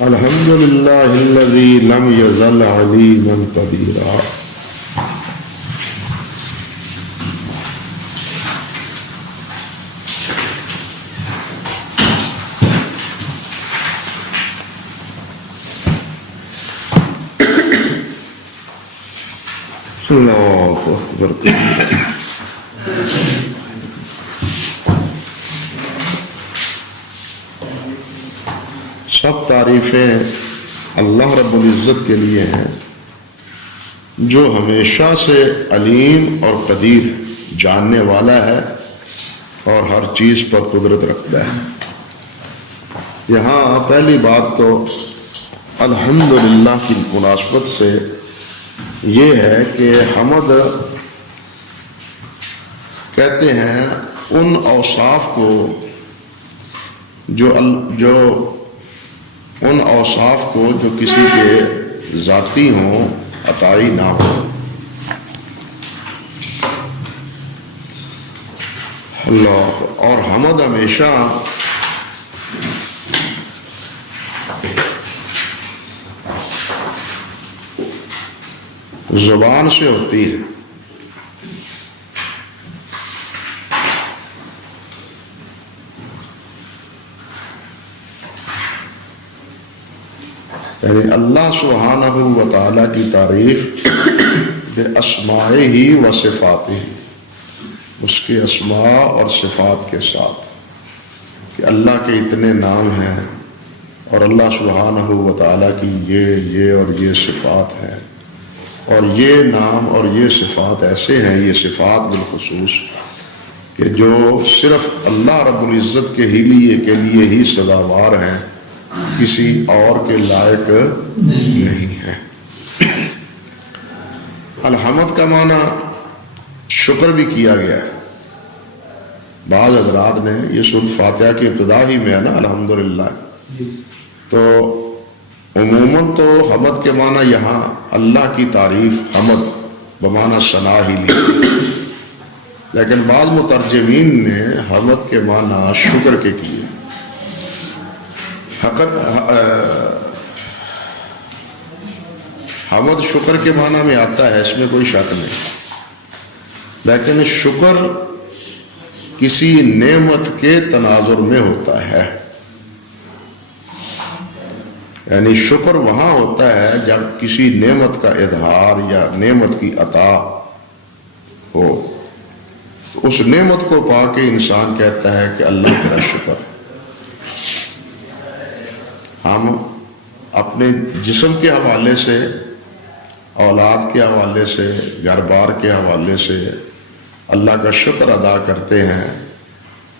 الحمد للہ الذی لم یزل علیما قدیرا. اللہ اکبر کبیرا. سب تعریفیں اللہ رب العزت کے لیے ہیں جو ہمیشہ سے علیم اور قدیر جاننے والا ہے اور ہر چیز پر قدرت رکھتا ہے. یہاں پہلی بات تو الحمدللہ کی مناسبت سے یہ ہے کہ حمد کہتے ہیں ان اوصاف کو جو ان اوصاف کو جو کسی کے ذاتی ہوں عطائی نہ ہو. اللہ. اور حمد ہمیشہ زبان سے ہوتی ہے. یعنی اللہ سبحانہ و تعالیٰ کی تعریف باسمائہ و صفاتہ، اس کے اسماء اور صفات کے ساتھ، کہ اللہ کے اتنے نام ہیں اور اللہ سبحانہ و تعالیٰ کی یہ اور یہ صفات ہیں، اور یہ نام اور یہ صفات ایسے ہیں، یہ صفات بالخصوص کہ جو صرف اللہ رب العزت کے لیے ہی سزاوار ہیں، کسی اور کے لائق نہیں ہے. الحمد کا معنی شکر بھی کیا گیا ہے. بعض حضرات نے یہ سورۃ فاتحہ کی ابتدا ہی میں ہے نا الحمدللہ، تو عموماً تو حمد کے معنی یہاں اللہ کی تعریف حمد بمعنی ثنا ہی لی، لیکن بعض مترجمین نے حمد کے معنی شکر کے کیے. حمد شکر کے معنی میں آتا ہے، اس میں کوئی شک نہیں، لیکن شکر کسی نعمت کے تناظر میں ہوتا ہے. یعنی شکر وہاں ہوتا ہے جب کسی نعمت کا اظہار یا نعمت کی عطا ہو، تو اس نعمت کو پا کے انسان کہتا ہے کہ اللہ تیرا شکر. ہم اپنے جسم کے حوالے سے، اولاد کے حوالے سے، گھر بار کے حوالے سے اللہ کا شکر ادا کرتے ہیں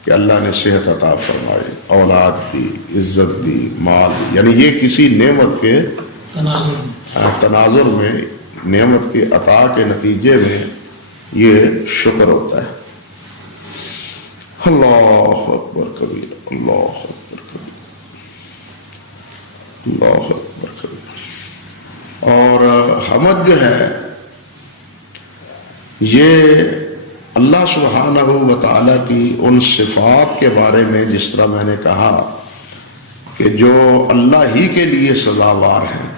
کہ اللہ نے صحت عطا فرمائی، اولاد دی، عزت دی، مال دی. یعنی یہ کسی نعمت کے تناظر میں، نعمت کے عطا کے نتیجے میں یہ شکر ہوتا ہے. اللہ اکبر کبیر. اللہ اکبر کبیر. اللہ اکبر کبیر. اور حمد جو ہے یہ اللہ سبحانہ و تعالیٰ کی ان صفات کے بارے میں، جس طرح میں نے کہا کہ جو اللہ ہی کے لیے سزاوار ہیں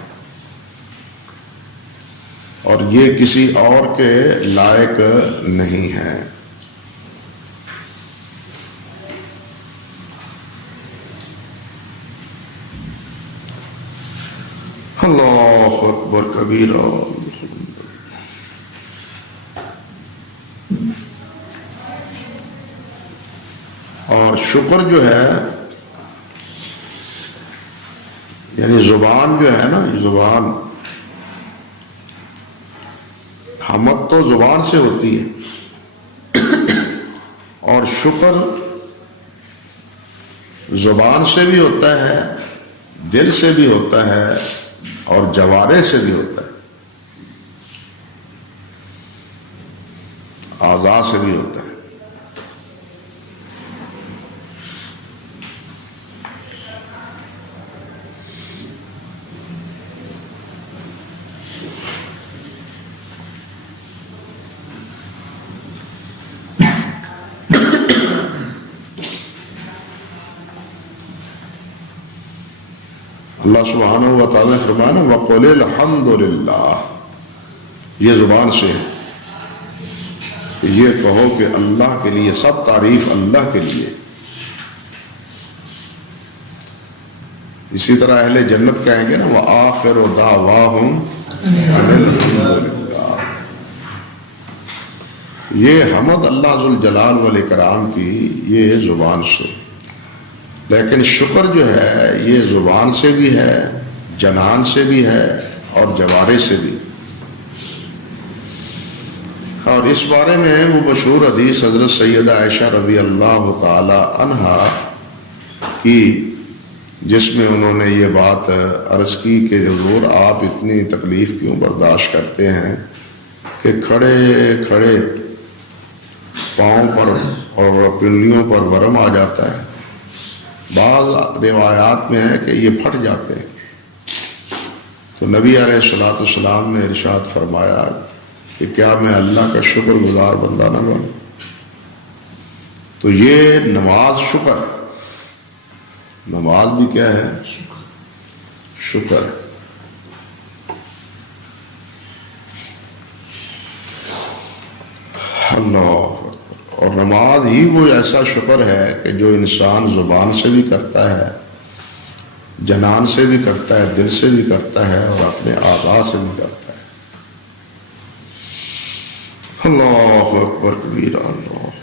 اور یہ کسی اور کے لائق نہیں ہیں. اللہ اکبر کبیرہ. اور شکر جو ہے یعنی زبان جو ہے نا، زبان، حمد تو زبان سے ہوتی ہے اور شکر زبان سے بھی ہوتا ہے، دل سے بھی ہوتا ہے اور جوارے سے بھی ہوتا ہے، اعضاء سے بھی ہوتا ہے. اللہ سبحانہ و تعالیٰ نے فرمایا نا وَقُلِ الْحَمْدُ لِلَّهِ، یہ زبان سے ہے کہ یہ کہو کہ اللہ کے لیے، سب تعریف اللہ کے لیے۔ اسی طرح اہل جنت کہیں گے نا وَآخِرُ دَعْوَاهُمْ أَنِ الْحَمْدُ لِلَّهِ۔ یہ حمد اللہ ذوالجلال والاکرام کی یہ زبان سے، لیکن شکر جو ہے یہ زبان سے بھی ہے، جنان سے بھی ہے اور جوارے سے بھی۔ اور اس بارے میں وہ مشہور حدیث حضرت سیدہ عائشہ رضی اللہ تعالی عنہا کی، جس میں انہوں نے یہ بات عرض کی کہ حضور آپ اتنی تکلیف کیوں برداشت کرتے ہیں کہ کھڑے کھڑے پاؤں پر اور پنڈلیوں پر ورم آ جاتا ہے، بعض روایات میں ہے کہ یہ پھٹ جاتے ہیں۔ تو نبی علیہ الصلوۃ والسلام نے ارشاد فرمایا کہ کیا میں اللہ کا شکر گزار بندہ نہ بنوں؟ تو یہ نماز شکر، نماز بھی کیا ہے؟ شکر ہے۔ اللہ، اور نماز ہی وہ ایسا شکر ہے کہ جو انسان زبان سے بھی کرتا ہے، جنان سے بھی کرتا ہے، دل سے بھی کرتا ہے اور اپنے اعضاء سے بھی کرتا ہے۔ اللہ اکبر کبیرہ، اللہ اکبر۔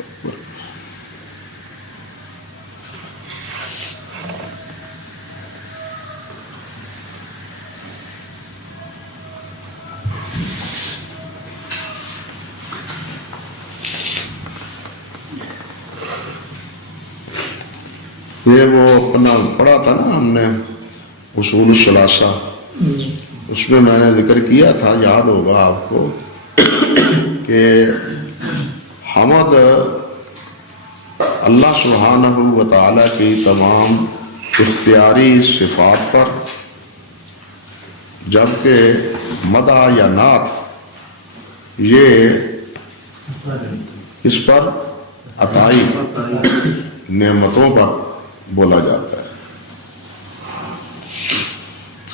یہ وہ اپنا پڑھا تھا نا ہم نے اصول الثلاثہ، اس میں میں نے ذکر کیا تھا، یاد ہوگا آپ کو، کہ حمد اللہ سبحانہ و تعالیٰ کی تمام اختیاری صفات پر، جبکہ مدح یا نعت یہ اس پر عطائی نعمتوں پر بولا جاتا ہے۔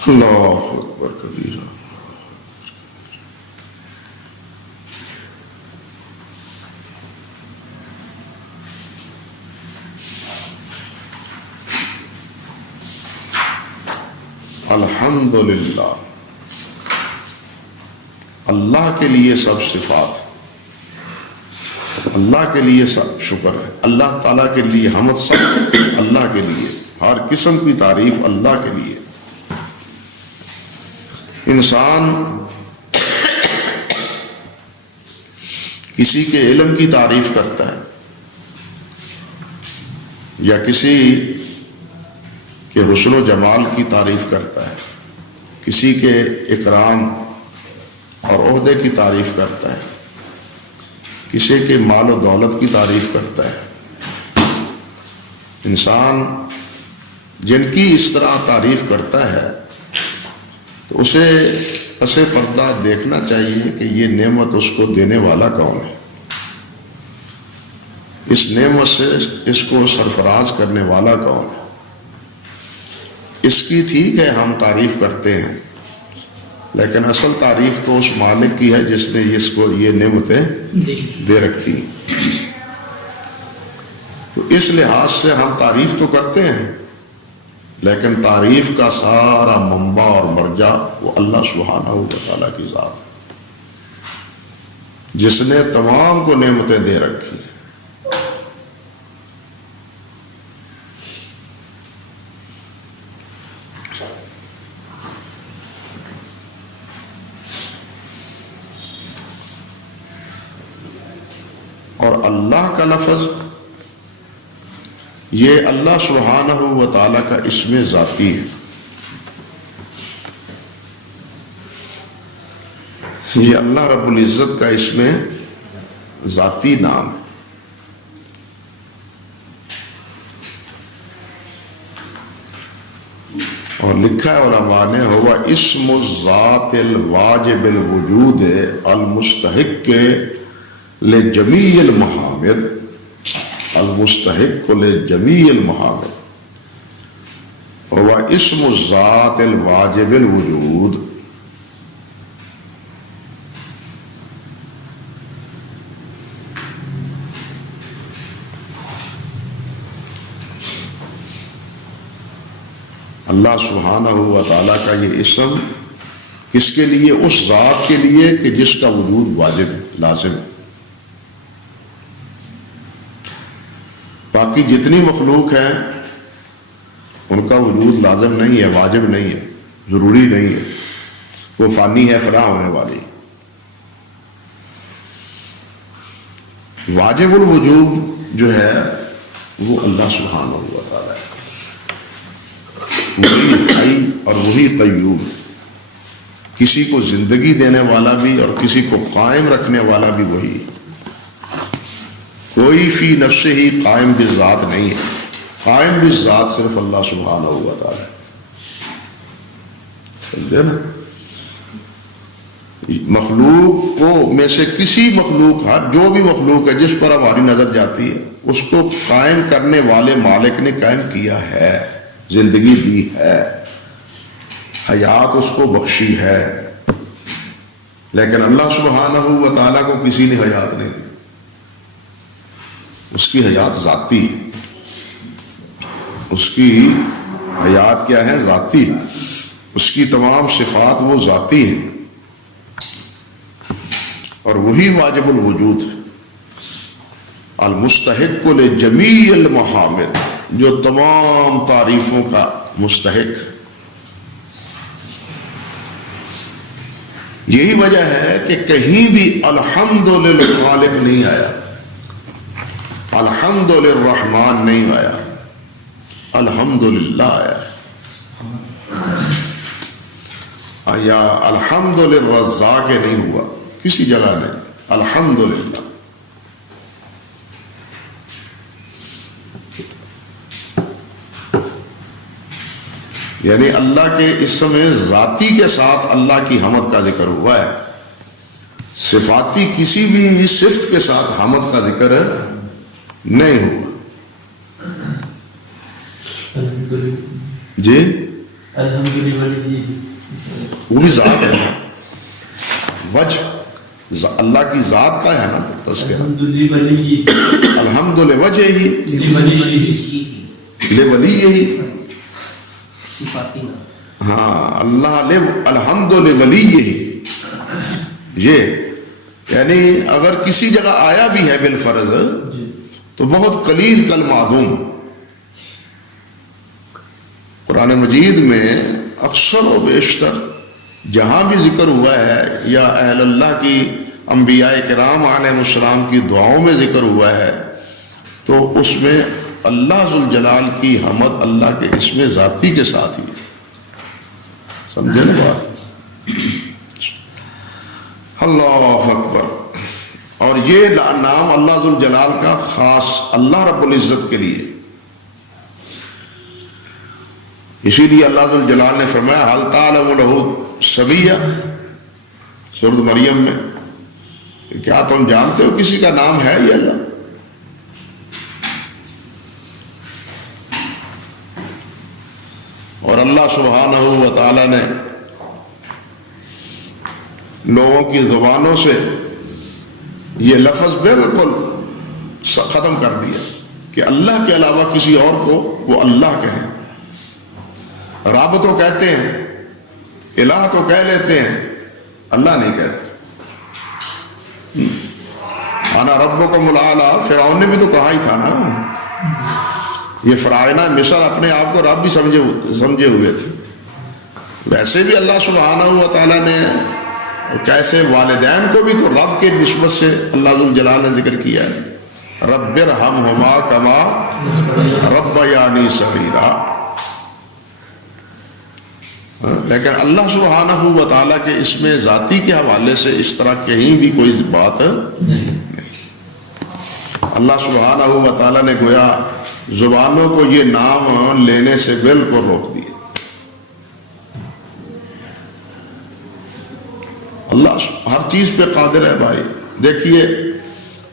اللہ اکبر کبیرہ۔ الحمدللہ، اللہ کے لیے سب صفات، اللہ کے لیے سب شکر ہے، اللہ تعالیٰ کے لیے حمد، سب اللہ کے لیے، ہر قسم کی تعریف اللہ کے لیے۔ انسان کسی کے علم کی تعریف کرتا ہے یا کسی کے حسن و جمال کی تعریف کرتا ہے، کسی کے اکرام اور عہدے کی تعریف کرتا ہے، کسی کے مال و دولت کی تعریف کرتا ہے۔ انسان جن کی اس طرح تعریف کرتا ہے تو اسے پس پردہ دیکھنا چاہیے کہ یہ نعمت اس کو دینے والا کون ہے، اس نعمت سے اس کو سرفراز کرنے والا کون ہے۔ اس کی ٹھیک ہے ہم تعریف کرتے ہیں، لیکن اصل تعریف تو اس مالک کی ہے جس نے اس کو یہ نعمتیں دے رکھی۔ تو اس لحاظ سے ہم تعریف تو کرتے ہیں، لیکن تعریف کا سارا منبع اور مرجع وہ اللہ سبحانہ و تعالیٰ کی ذات ہے، جس نے تمام کو نعمتیں دے رکھی۔ اور اللہ کا لفظ یہ اللہ سبحانہ و تعالیٰ کا اسم ذاتی ہے، یہ اللہ رب العزت کا اسم ذاتی نام ہے۔ اور لکھا ہے علماء نے، ہوا اسم الذات الواجب الوجود المستحق لجمیع المحامد، المستحق لجمیع المحامد۔ وہ اسم الذات الواجب الوجود. اللہ سبحانہ و تعالیٰ کا یہ اسم کس کے لیے؟ اس ذات کے لیے کہ جس کا وجود واجب ہے، لازم ہے. باقی جتنی مخلوق ہیں ان کا وجود لازم نہیں ہے، واجب نہیں ہے، ضروری نہیں ہے، وہ فانی ہے، فنا ہونے والی. واجب الوجود جو ہے وہ اللہ سبحانہ و تعالیٰ ہے، وہی حی اور وہی قیوم. کسی کو زندگی دینے والا بھی اور کسی کو قائم رکھنے والا بھی وہی. کوئی فی نفس ہی قائم بالذات نہیں ہے. قائم بالذات صرف اللہ سبحانہ و تعالیٰ. سمجھے نا؟ مخلوق کو میں سے کسی مخلوق، جو بھی مخلوق ہے جس پر ہماری نظر جاتی ہے، اس کو قائم کرنے والے مالک نے قائم کیا ہے، زندگی دی ہے، حیات اس کو بخشی ہے. لیکن اللہ سبحانہ و تعالیٰ کو کسی نے حیات نہیں دی. اس کی حیات ذاتی ہے. اس کی حیات کیا ہے؟ ذاتی. اس کی تمام صفات وہ ذاتی ہیں اور وہی واجب الوجود ہے، المستحق لجمیع المحامد، جو تمام تعریفوں کا مستحق. یہی وجہ ہے کہ کہیں بھی الحمد للخالق نہیں آیا، الحمد للرحمن نہیں آیا، الحمد للہ آیا. یا الحمد للرزاق نہیں ہوا کسی جگہ نہیں، الحمد للہ. یعنی اللہ کے اسم ذاتی کے ساتھ اللہ کی حمد کا ذکر ہوا ہے. صفاتی کسی بھی صفت کے ساتھ حمد کا ذکر نہیں ہوا. جی وہ بھی ذات ہے، وجہ اللہ کی ذات کا ہے نا تذکرہ. الحمد لوجہ ہی لولی ہی. ہاں اللہ الحمد لولی ہی. یہ یعنی اگر کسی جگہ آیا بھی ہے بالفرض تو بہت قلیل کل معدوم. قرآن مجید میں اکثر و بیشتر جہاں بھی ذکر ہوا ہے یا اہل اللہ کی انبیاء کرام علیہ السلام کی دعاؤں میں ذکر ہوا ہے تو اس میں اللہ ذوالجلال کی حمد اللہ کے اسم ذاتی کے ساتھ ہی. سمجھے نا بات؟ اللہ اکبر. اور یہ نام اللہ ذوالجلال کا خاص اللہ رب العزت کے لیے. اسی لیے اللہ ذوالجلال نے فرمایا حل تعلم لہ سمیہ سورۃ مریم میں، کیا تم جانتے ہو کسی کا نام ہے یہ اللہ؟ اور اللہ سبحانہ و تعالی نے لوگوں کی زبانوں سے یہ لفظ بالکل ختم کر دیا کہ اللہ کے علاوہ کسی اور کو وہ اللہ کہیں. رب تو کہتے ہیں، الہ تو کہہ لیتے ہیں، اللہ نہیں کہتے. انا ربکم الاعلی فرعون نے بھی تو کہا ہی تھا نا. یہ فرعونہ مصر اپنے آپ کو رب بھی سمجھے ہوئے تھے. ویسے بھی اللہ سبحانہ و تعالیٰ نے کیسے والدین کو بھی تو رب کے نسبت سے اللہ ذوالجلال نے ذکر کیا ہے، رب ارحمہما کما ربیانی صغیرا. لیکن اللہ سبحانہ و تعالیٰ کے اسم ذاتی کے حوالے سے اس طرح کہیں بھی کوئی بات نہیں. اللہ سبحانہ و تعالیٰ نے گویا زبانوں کو یہ نام لینے سے بالکل روک دیا. اللہ ہر چیز پہ قادر ہے بھائی. دیکھیے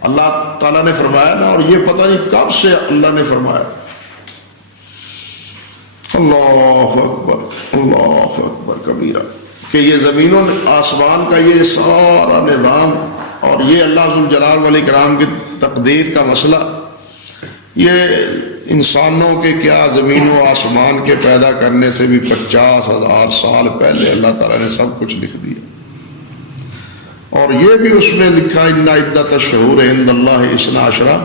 اللہ تعالیٰ نے فرمایا نا، اور یہ پتہ نہیں کب سے اللہ نے فرمایا، اللہ اکبر کبیرہ، کہ یہ زمین و آسمان کا یہ سارا نظام اور یہ اللہ ذوالجلال والاکرام کی تقدیر کا مسئلہ، یہ انسانوں کے کیا زمین و آسمان کے پیدا کرنے سے بھی 50,000 سال پہلے اللہ تعالیٰ نے سب کچھ لکھ دیا. اور یہ بھی اس میں لکھا ان عدت الشہور عند اللہ 12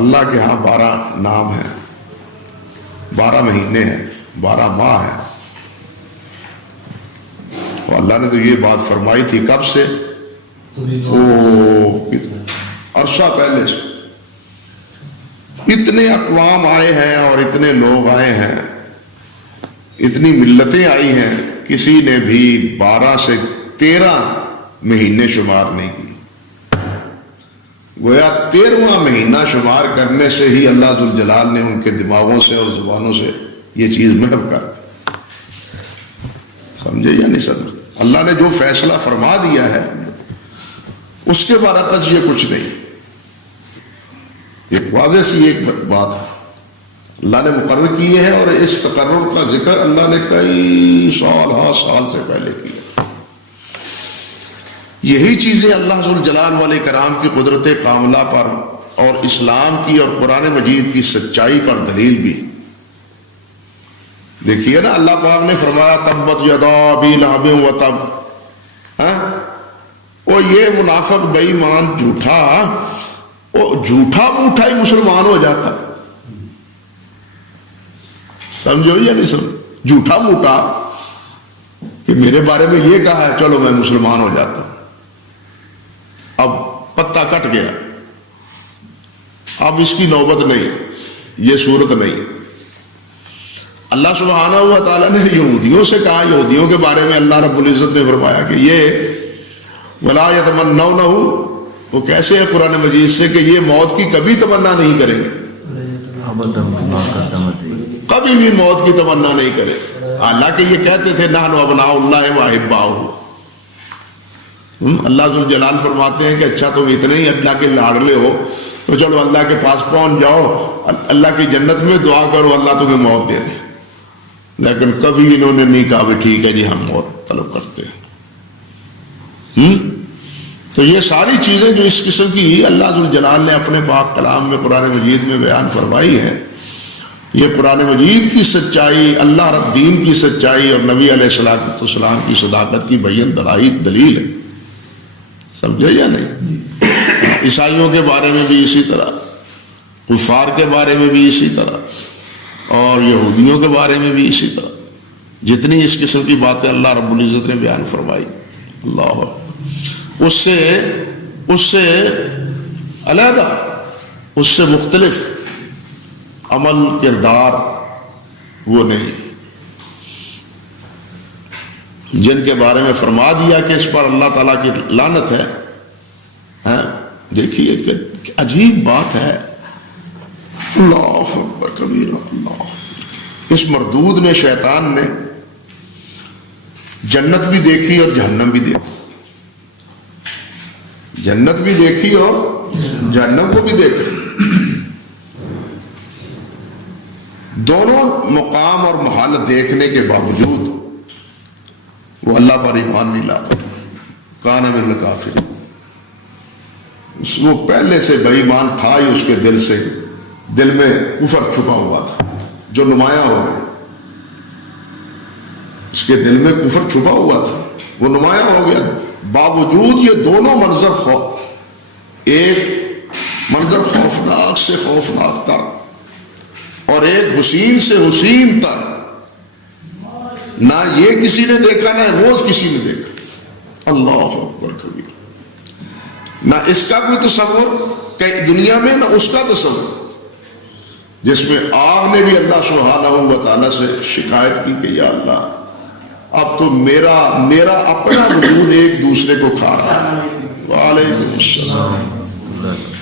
اللہ کے ہاں 12 نام ہیں، 12 مہینے ہیں، 12 ماہ ہیں. اور اللہ نے تو یہ بات فرمائی تھی کب سے؟ عرصہ پہلے سے. اتنے اقوام آئے ہیں اور اتنے لوگ آئے ہیں، اتنی ملتیں آئی ہیں، کسی نے بھی 12 سے 13 مہینے شمار نہیں کی. گویا 13واں مہینہ شمار کرنے سے ہی اللہ ذوالجلال نے ان کے دماغوں سے اور زبانوں سے یہ چیز محو کر دی. سمجھے یا نہیں سمجھے؟ اللہ نے جو فیصلہ فرما دیا ہے اس کے برعکس یہ کچھ نہیں. ایک واضح سی ایک بات ہے اللہ نے مقرر کیے ہیں، اور اس تقرر کا ذکر اللہ نے کئی سال سے پہلے کیا. یہی چیزیں اللہ ذوالجلال والاکرام کی قدرت کاملہ پر اور اسلام کی اور قرآن مجید کی سچائی پر دلیل بھی. دیکھیے نا، اللہ پاک نے فرمایا تبت یدا ابی لہب وتب. وہ یہ منافق بے ایمان جھوٹا، وہ جھوٹا موٹا ہی مسلمان ہو جاتا. سمجھو یا نہیں سمجھو؟ جھوٹا موٹا کہ میرے بارے میں یہ کہا ہے، چلو میں مسلمان ہو جاتا ہوں. اب پتہ کٹ گیا، اب اس کی نوبت نہیں، یہ صورت نہیں. اللہ سبحانہ و تعالیٰ نے یہودیوں سے کہا، یہودیوں کے بارے میں اللہ رب العزت نے فرمایا کہ یہ وَلَا يَتَمَنَّوْنَهُ، وہ کیسے ہے قرآن مجید سے کہ یہ موت کی کبھی تمنا نہیں کریں گے، کبھی بھی موت کی تمنا نہیں کرے. حالانکہ یہ کہتے تھے نحن ابناء اللہ واحباؤہ. اللہ ذوالجلال فرماتے ہیں کہ اچھا تم اتنے ہی اللہ کے لاڈلے ہو تو چلو اللہ کے پاس پہنچ جاؤ، اللہ کی جنت میں دعا کرو اللہ تمہیں موت دے دے. لیکن کبھی انہوں نے نہیں کہا بھی ٹھیک ہے جی ہم موت طلب کرتے ہیں. تو یہ ساری چیزیں جو اس قسم کی اللہ ذوالجلال نے اپنے پاک کلام میں قرآن مجید میں بیان فرمائی ہے، یہ قرآن مجید کی سچائی، اللہ رب دین کی سچائی اور نبی علیہ السلام کی صداقت کی بین دلیل ہے. سمجھے یا نہیں؟ عیسائیوں کے بارے میں بھی اسی طرح، کفار کے بارے میں بھی اسی طرح، اور یہودیوں کے بارے میں بھی اسی طرح. جتنی اس قسم کی باتیں اللہ رب العزت نے بیان فرمائی، اللہ اس سے علیحدہ، اس سے مختلف عمل کردار وہ نہیں جن کے بارے میں فرما دیا کہ اس پر اللہ تعالیٰ کی لعنت ہے. دیکھیے کہ عجیب بات ہے. اللہ اکبر کبیرہ. اللہ، اس مردود نے، شیطان نے جنت بھی دیکھی اور جہنم بھی دیکھی، جنت بھی دیکھی اور جہنم کو بھی دیکھی. دونوں مقام اور محال دیکھنے کے باوجود وہ اللہ پر ایمان نہیں لاتا. کان من الکافرین، وہ پہلے سے بے ایمان تھا ہی. اس کے دل میں کفر چھپا ہوا تھا جو نمایاں ہو گیا. اس کے دل میں کفر چھپا ہوا تھا، وہ نمایاں ہو گیا. باوجود یہ دونوں منظر، ایک منظر خوفناک سے خوفناک تر اور ایک حسین سے حسین تر، نہ یہ کسی نے دیکھا نہ وہ کسی نے دیکھا. اللہ اکبر کبیر. نہ اس کا کوئی تصور کہ دنیا میں، نہ اس کا تصور، جس میں آگ نے بھی اللہ سبحانہ و تعالیٰ سے شکایت کی کہ یا اللہ اب تو میرا اپنا وجود ایک دوسرے کو کھا رہا ہے. وعلیکم السلام.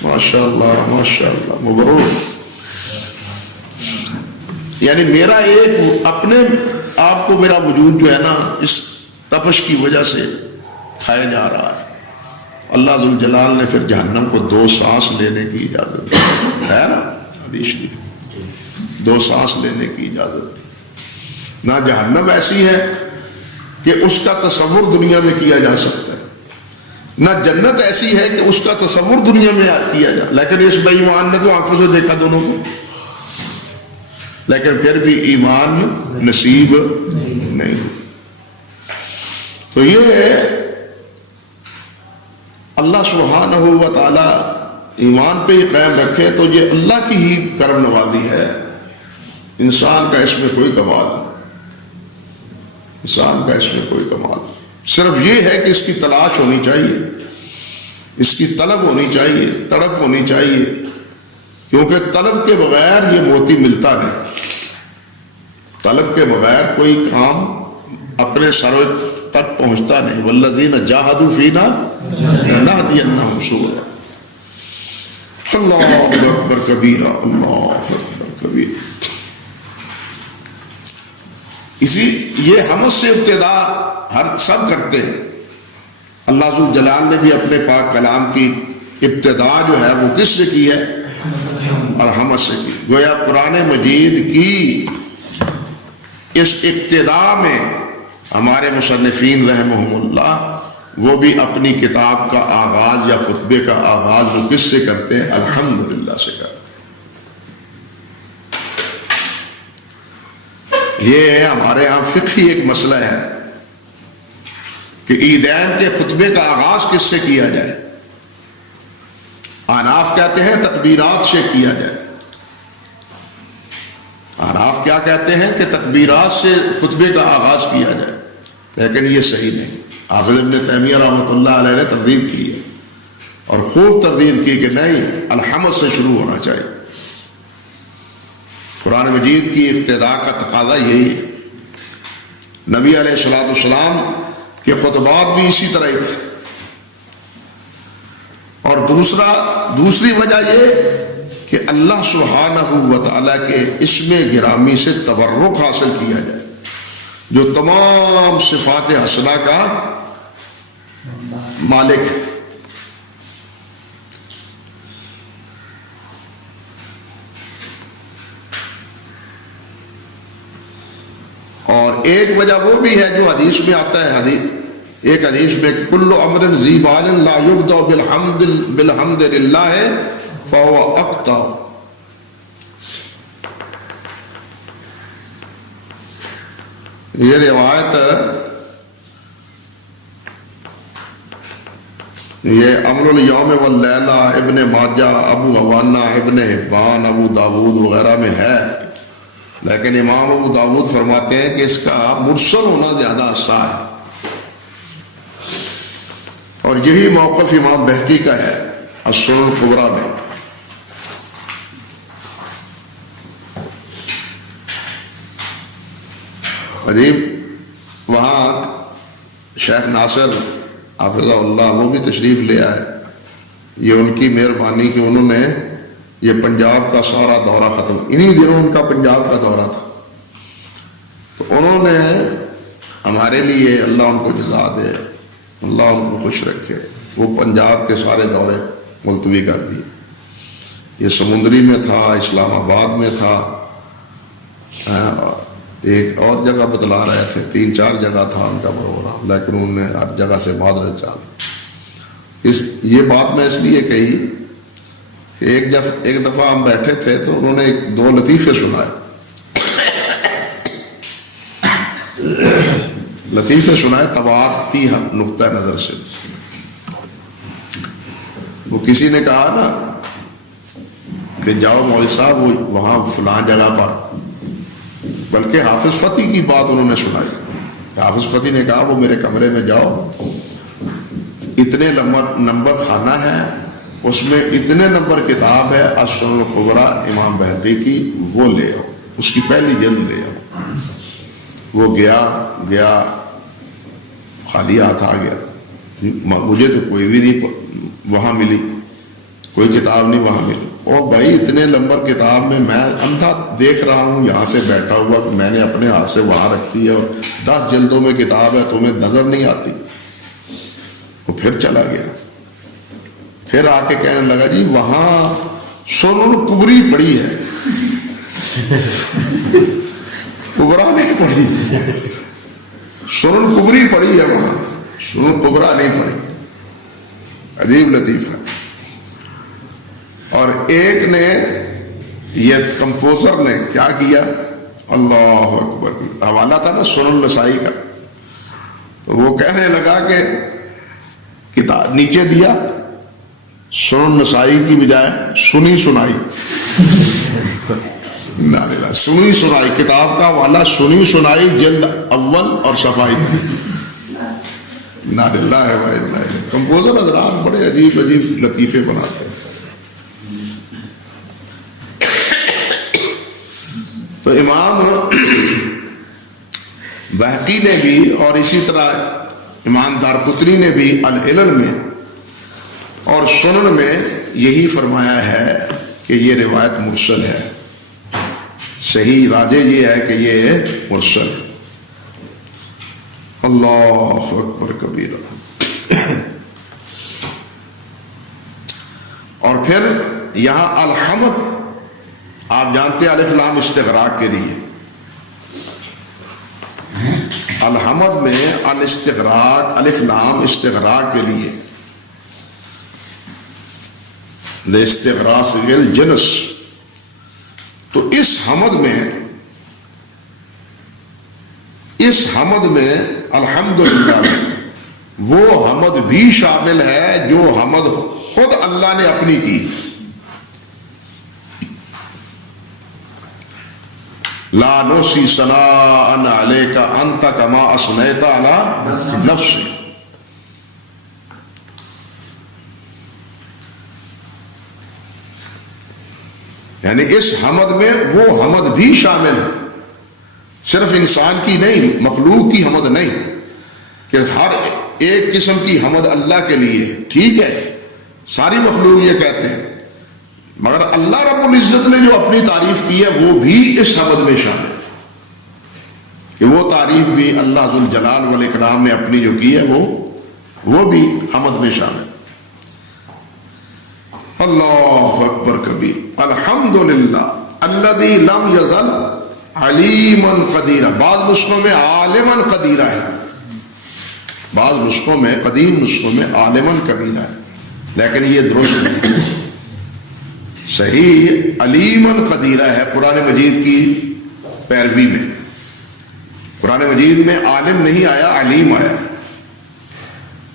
ماشاء اللہ ماشاء اللہ، مبروک. یعنی میرا ایک اپنے آپ کو، میرا وجود جو ہے نا اس تپش کی وجہ سے کھایا جا رہا ہے. اللہ ذوالجلال نے پھر جہنم کو 2 سانس لینے کی اجازت دی ہے نا، حدیث شریف 2 سانس لینے کی اجازت دی. نہ جہنم ایسی ہے کہ اس کا تصور دنیا میں کیا جا سکتا ہے، نہ جنت ایسی ہے کہ اس کا تصور دنیا میں کیا جائے. لیکن اس بے ایمان نے تو آنکھوں سے دیکھا دونوں کو، لیکن پھر بھی ایمان نصیب نہیں. تو یہ اللہ سبحانہ و تعالی ایمان پہ ہی قائم رکھے تو یہ اللہ کی ہی کرم نوازی ہے. انسان کا اس میں کوئی کمال نہیں، انسان کا اس میں کوئی کمال نہیں. صرف یہ ہے کہ اس کی تلاش ہونی چاہیے، اس کی طلب ہونی چاہیے، تڑپ ہونی چاہیے، کیونکہ طلب کے بغیر یہ موتی ملتا نہیں. طلب کے بغیر کوئی کام اپنے سر تک پہنچتا نہیں. والذین جاہدوا فینا لنہدینہم سبلنا. اللہ اکبر کبیرہ، اللہ اکبر کبیرہ. یہ حمد سے ابتدا ہر سب کرتے. اللہ ذو الجلال نے بھی اپنے پاک کلام کی ابتدا جو ہے وہ کس سے کی ہے؟ اور حمد سے کی. گویا قرآن مجید کی اس ابتدا میں ہمارے مصنفین رحمہم اللہ وہ بھی اپنی کتاب کا آغاز یا خطبے کا آغاز وہ کس سے کرتے ہیں؟ الحمدللہ سے کرتے. یہ ہمارے ہاں فقہی ایک مسئلہ ہے کہ عیدین کے خطبے کا آغاز کس سے کیا جائے. احناف کہتے ہیں تکبیرات سے کیا جائے. احناف کیا کہتے ہیں کہ تکبیرات سے خطبے کا آغاز کیا جائے، لیکن یہ صحیح نہیں. حافظ ابن تیمیہ رحمۃ اللہ علیہ نے تردید کی ہے اور خوب تردید کی کہ نہیں، الحمد سے شروع ہونا چاہیے. قرآن مجید کی ابتدا کا تقاضا یہی ہے. نبی علیہ الصلوۃ والسلام کے خطبات بھی اسی طرح ہی تھے. اور دوسری وجہ یہ کہ اللہ سبحانہ و تعالیٰ کے اسم گرامی سے تبرک حاصل کیا جائے جو تمام صفات حسنہ کا مالک ہے. اور ایک وجہ وہ بھی ہے جو حدیث میں آتا ہے. ایک حدیث میں کل امر ذی بال لا یبدأ بالحمد للہ فهو اقطع. یہ روایت یہ امر الیوم واللیلہ ابن ماجہ، ابو عوانہ، ابن حبان، ابو داود وغیرہ میں ہے، لیکن امام ابو داود فرماتے ہیں کہ اس کا مرسل ہونا زیادہ اصح ہے. اور یہی موقف امام بہقی کا ہے السنن الکبریٰ میں. عجیب، وہاں شیخ ناصر حافظہ اللہ وہ بھی تشریف لے آئے. یہ ان کی مہربانی کہ انہوں نے یہ پنجاب کا سارا دورہ ختم، انہی دنوں ان کا پنجاب کا دورہ تھا، تو انہوں نے ہمارے لیے، اللہ ان کو جزا دے، اللہ ان کو خوش رکھے، وہ پنجاب کے سارے دورے ملتوی کر دیے. یہ سمندری میں تھا، اسلام آباد میں تھا، ایک اور جگہ بتلا رہے تھے، 3-4 جگہ تھا ان کا پروگرام، لیکن انہوں نے ہر جگہ سے معذرت چاہی. یہ بات میں اس لیے کہی کہ ایک دفعہ ہم بیٹھے تھے تو انہوں نے 2 لطیفے سنائے. طبعاتی نقطہ نظر سے. وہ کسی نے کہا نا کہ جاؤ مولوی صاحب وہاں فلاں جگہ پر، بلکہ حافظ فتح کی بات انہوں نے سنائی. حافظ فتح نے کہا وہ میرے کمرے میں جاؤ، اتنے نمبر خانہ ہے، اس میں اتنے نمبر کتاب ہے السنن الکبریٰ امام بہقی کی، وہ لے آؤ، اس کی پہلی جلد لے آؤ. وہ گیا خالی ہاتھ آ گیا. مجھے تو کوئی بھی نہیں وہاں ملی، کوئی کتاب نہیں وہاں ملی. اور بھائی اتنے نمبر کتاب میں اندھا دیکھ رہا ہوں یہاں سے بیٹھا ہوا کہ میں نے اپنے ہاتھ سے وہاں رکھی ہے اور 10 جلدوں میں کتاب ہے، تمہیں نظر نہیں آتی. وہ پھر چلا گیا، پھر آ کے کہنے لگا جی وہاں سنن کبری پڑی ہے. کبرا نہیں پڑھی، سنن کبری پڑھی ہے وہاں، سنن کبرا نہیں پڑھی. عجیب لطیف ہے. اور ایک نے یہ کمپوزر نے کیا کیا، اللہ اکبر، حوالہ تھا نا سنن نسائی کا، تو وہ کہنے لگا کہ کتاب نیچے دیا سنن نسائی کی بجائے سنی سنائی. سنی سنائی کتاب کا حوالہ سنی سنائی جلد اول اور صفحہ اتنی. کمپوزر حضرات بڑے عجیب عجیب لطیفے بناتے ہیں. تو امام بہقی نے بھی اور اسی طرح امام دارقطنی نے بھی العلل میں اور سنن میں یہی فرمایا ہے کہ یہ روایت مرسل ہے. صحیح راجح یہ ہے کہ یہ مرسل. اللہ اکبر کبیرہ. اور پھر یہاں الحمد آپ جانتے ہیں الف لام استغراق کے لیے، الحمد میں الاستغراق الف لام استغراق کے لیے، لاستغراق الجنس. تو اس حمد میں الحمدللہ وہ حمد بھی شامل ہے جو حمد خود اللہ نے اپنی کی. لا نحصی ثناء علیک انت کما اثنیت علی نفسک. یعنی اس حمد میں وہ حمد بھی شامل ہے، صرف انسان کی نہیں، مخلوق کی حمد نہیں کہ ہر ایک قسم کی حمد اللہ کے لیے. ٹھیک ہے ساری مخلوق یہ کہتے ہیں، مگر اللہ رب العزت نے جو اپنی تعریف کی ہے وہ بھی اس حمد میں شامل ہے کہ وہ تعریف بھی اللہ ذوالجلال والاکرام نے اپنی جو کی ہے وہ بھی حمد میں شامل. اللہ اکبر کبیر. الحمدللہ الذی لم یزل علیما قدیرا. بعض نسخوں میں عالما قدیرا ہے، بعض نسخوں میں قدیم نسخوں میں عالما کبیرا ہے، لیکن یہ درست نہیں. صحیح علیما قدیرا ہے. قرآن مجید کی پیروی میں قرآن مجید میں عالم نہیں آیا، علیم آیا.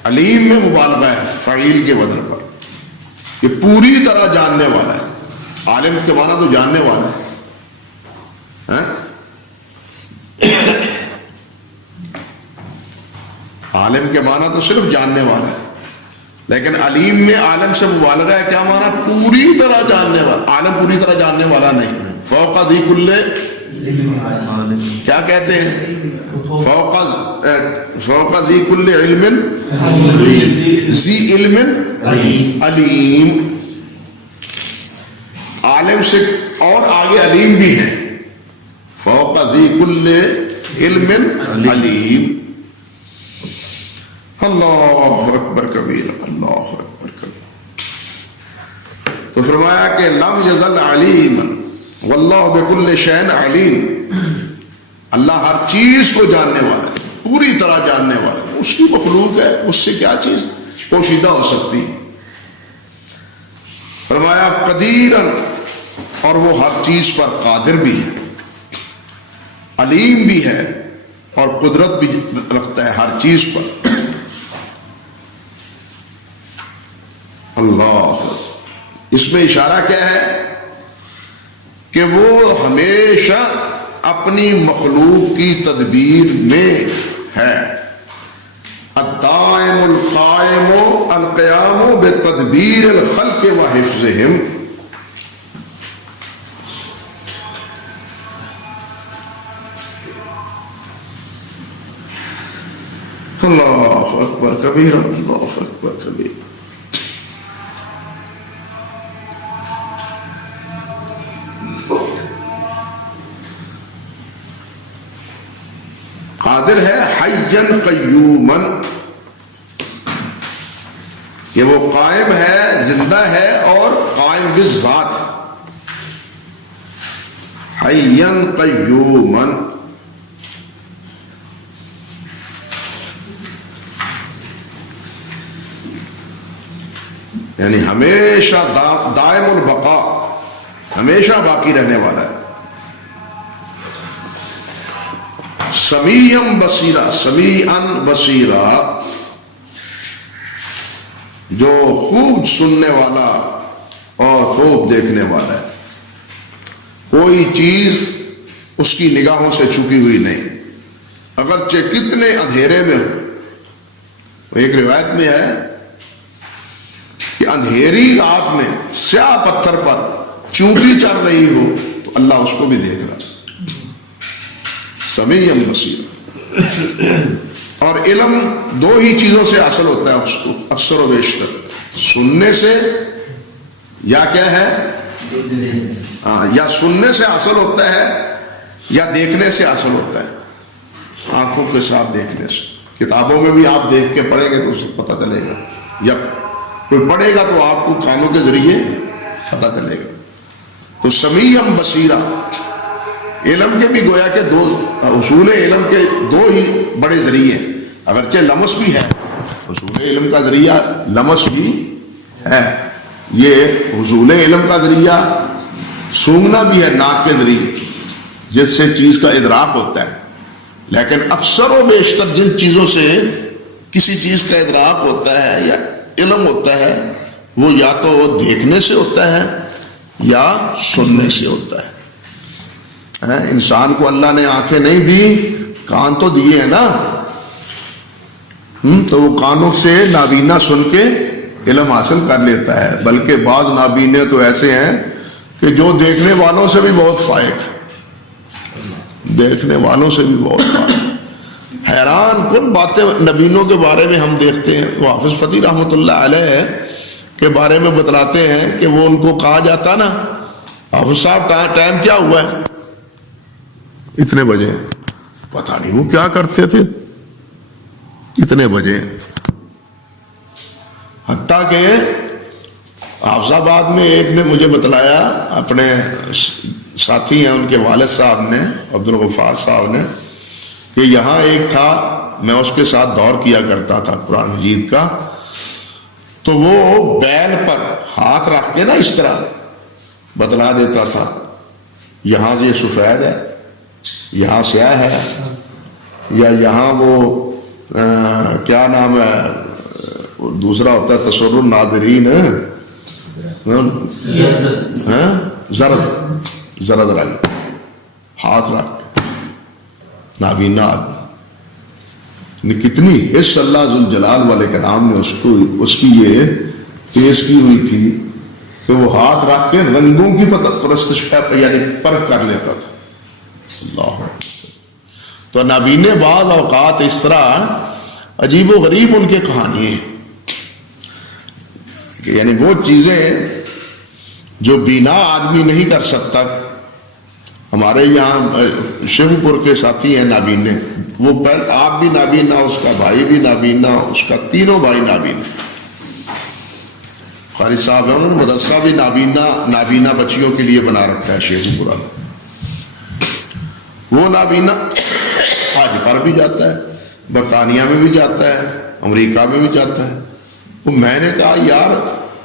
علیم میں مبالغہ ہے فعیل کے وزن پر، یہ پوری طرح جاننے والا ہے. عالم کے معنی تو جاننے والا ہے، عالم کے معنی تو صرف جاننے والا ہے، لیکن علیم میں عالم سے مبالغہ ہے. کیا معنی؟ پوری طرح جاننے والا. عالم پوری طرح جاننے والا نہیں. فوق ذی کل، کیا کہتے ہیں؟ فوق ذی کل علم ذی علم علیم. عالم سے اور آگے علیم بھی ہے. فوق ذی کل علم علیم. اللہ اکبر کبیر. اللہ اکبر کبیر. تو فرمایا کہ لم یزل علیما واللہ بکل شیء علیم. اللہ ہر چیز کو جاننے والا ہے، پوری طرح جاننے والا ہے. اس کی مخلوق ہے، اس سے کیا چیز پوشیدہ ہو سکتی ہے. فرمایا قدیرا، اور وہ ہر چیز پر قادر بھی ہے، علیم بھی ہے، اور قدرت بھی رکھتا ہے ہر چیز پر. اللہ. اس میں اشارہ کیا ہے کہ وہ ہمیشہ اپنی مخلوق کی تدبیر میں ہے. الدائم القائم القیام بتدبیر الخلق وحفظہم. اللہ اکبر کبیر. اللہ اکبر کبیر. قادر ہے حیًّا قیومًا، یہ وہ قائم ہے، زندہ ہے اور قائم بالذات. حیّن قیوما، یعنی ہمیشہ دائم البقا، ہمیشہ باقی رہنے والا ہے. سمیعن بصیرا، سمیعن بصیرا، جو خوب سننے والا اور خوب دیکھنے والا ہے. کوئی چیز اس کی نگاہوں سے چھپی ہوئی نہیں، اگرچہ کتنے اندھیرے میں ہو. ایک روایت میں ہے کہ اندھیری رات میں سیاہ پتھر پر چونٹی چل رہی ہو تو اللہ اس کو بھی دیکھ رہا ہے. سمیع بصیر. اور علم دو ہی چیزوں سے حاصل ہوتا ہے اس کو اکثر و بیشتر، سننے سے یا کیا ہے، یا سننے سے حاصل ہوتا ہے یا دیکھنے سے حاصل ہوتا ہے. آنکھوں کے ساتھ دیکھنے سے. کتابوں میں بھی آپ دیکھ کے پڑھیں گے تو اسے پتہ چلے گا، یا کوئی پڑھے گا تو آپ کو کانوں کے ذریعے پتہ چلے گا. تو سمیع بصیرہ، علم کے بھی گویا کہ دو حصول علم کے دو ہی بڑے ذریعے ہیں. اگرچہ لمس بھی ہے، حصول علم کا ذریعہ لمس بھی ہے. یہ حصول علم کا ذریعہ سونگھنا بھی ہے ناک کے ذریعے، جس سے چیز کا ادراک ہوتا ہے. لیکن اکثر و بیشتر جن چیزوں سے کسی چیز کا ادراک ہوتا ہے یا علم ہوتا ہے وہ یا تو دیکھنے سے ہوتا ہے یا سننے سے ہوتا ہے. انسان کو اللہ نے آنکھیں نہیں دی، کان تو دیے ہیں نا، تو وہ کانوں سے نابینا سن کے علم حاصل کر لیتا ہے. بلکہ بعض نابینے تو ایسے ہیں کہ جو دیکھنے والوں سے بھی بہت فائق، دیکھنے والوں سے بھی بہت فائق. حیران کن باتیں نبینوں کے بارے میں ہم دیکھتے ہیں. وہ حافظ فتح رحمۃ اللہ علیہ کے بارے میں بتلاتے ہیں کہ وہ ان کو کہا جاتا نا، حافظ صاحب ٹائم کیا ہوا ہے؟ اتنے بجے. پتہ نہیں وہ کیا کرتے تھے، اتنے بجے. حتیٰ کہ حافظ آباد میں ایک نے مجھے بتلایا، اپنے ساتھی ہیں ان کے والد صاحب نے، عبدالغفار صاحب نے، کہ یہاں ایک تھا، میں اس کے ساتھ دور کیا کرتا تھا قرآن مجید کا، تو وہ بیل پر ہاتھ رکھ کے نا اس طرح بتلا دیتا تھا، یہاں سے یہ سفید ہے، یہاں سیاہ ہے، یا یہاں وہ کیا نام ہے دوسرا ہوتا ہے تصور الناظرین، زرد رنگ، ہاتھ رکھ نابینا آدمی. کتنی حس اللہ ذوالجلال والے کرام نے اس کی یہ پیش کی ہوئی تھی کہ وہ ہاتھ رکھ کے رنگوں کی پرستش یعنی پرکھ کر لیتا تھا. اللہ. تو نابینے بعض اوقات اس طرح عجیب و غریب ان کے کہانی ہیں کہ یعنی وہ چیزیں جو بینا آدمی نہیں کر سکتا. ہمارے یہاں شیو پور کے ساتھی ہیں نابینے، وہ آپ بھی نابینا، اس کا بھائی بھی نابینا، اس کا تینوں بھائی نابینا. قاری صاحب ہیں، انہوں نے مدرسہ بھی نابینا بچیوں کے لیے بنا رکھا ہے شیو پورا. وہ نابینا حج پر بھی جاتا ہے، برطانیہ میں بھی جاتا ہے، امریکہ میں بھی جاتا ہے. وہ میں نے کہا یار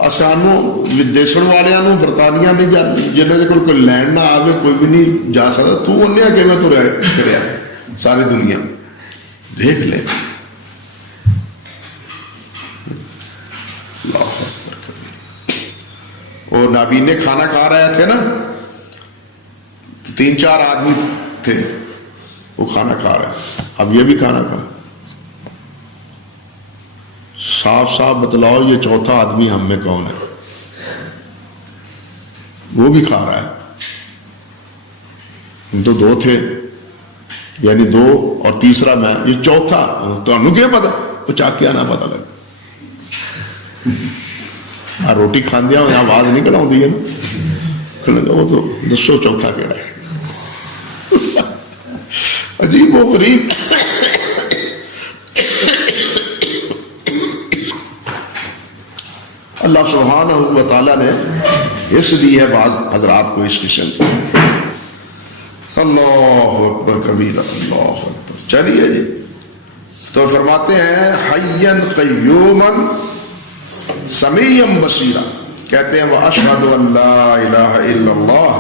اسانو دیسن والوں برطانیہ میں جنہیں کوئی لینڈ نہ آوے، کوئی بھی نہیں جا سکتا، تو انہیں کہ میں تو رہا ساری دنیا دیکھ لے. اور نابینے کھانا کھا رہے تھے نا، 3-4 آدمی تھے، وہ کھانا کھا رہے. اب یہ بھی کھانا کھا، صاف صاف بتلاؤ یہ چوتھا آدمی ہم میں کون ہے؟ وہ بھی کھا رہا ہے. ہم تو 2 تھے، یعنی 2 اور تیسرا میں، یہ چوتھا. تو ہم کیا پتا، وہ چاک کیا نہ پتا لگا. روٹی کھان دیا آواز نہیں کڑاؤں دی ہے نا، وہ تو دسو چوتھا کیڑا ہے. عجیب و غریب. اللہ سبحانہ و تعالیٰ نے اس دی ہے بعض حضرات کو اس قسم. اللہ اکبر کبیرہ، اللہ اکبر۔ چلیے جی، تو فرماتے ہیں حیّن قیومن سمیعن بصیرا، کہتے ہیں وَأَشْهَدُ أَن لَا إِلَٰهَ إِلَّا اللَّهُ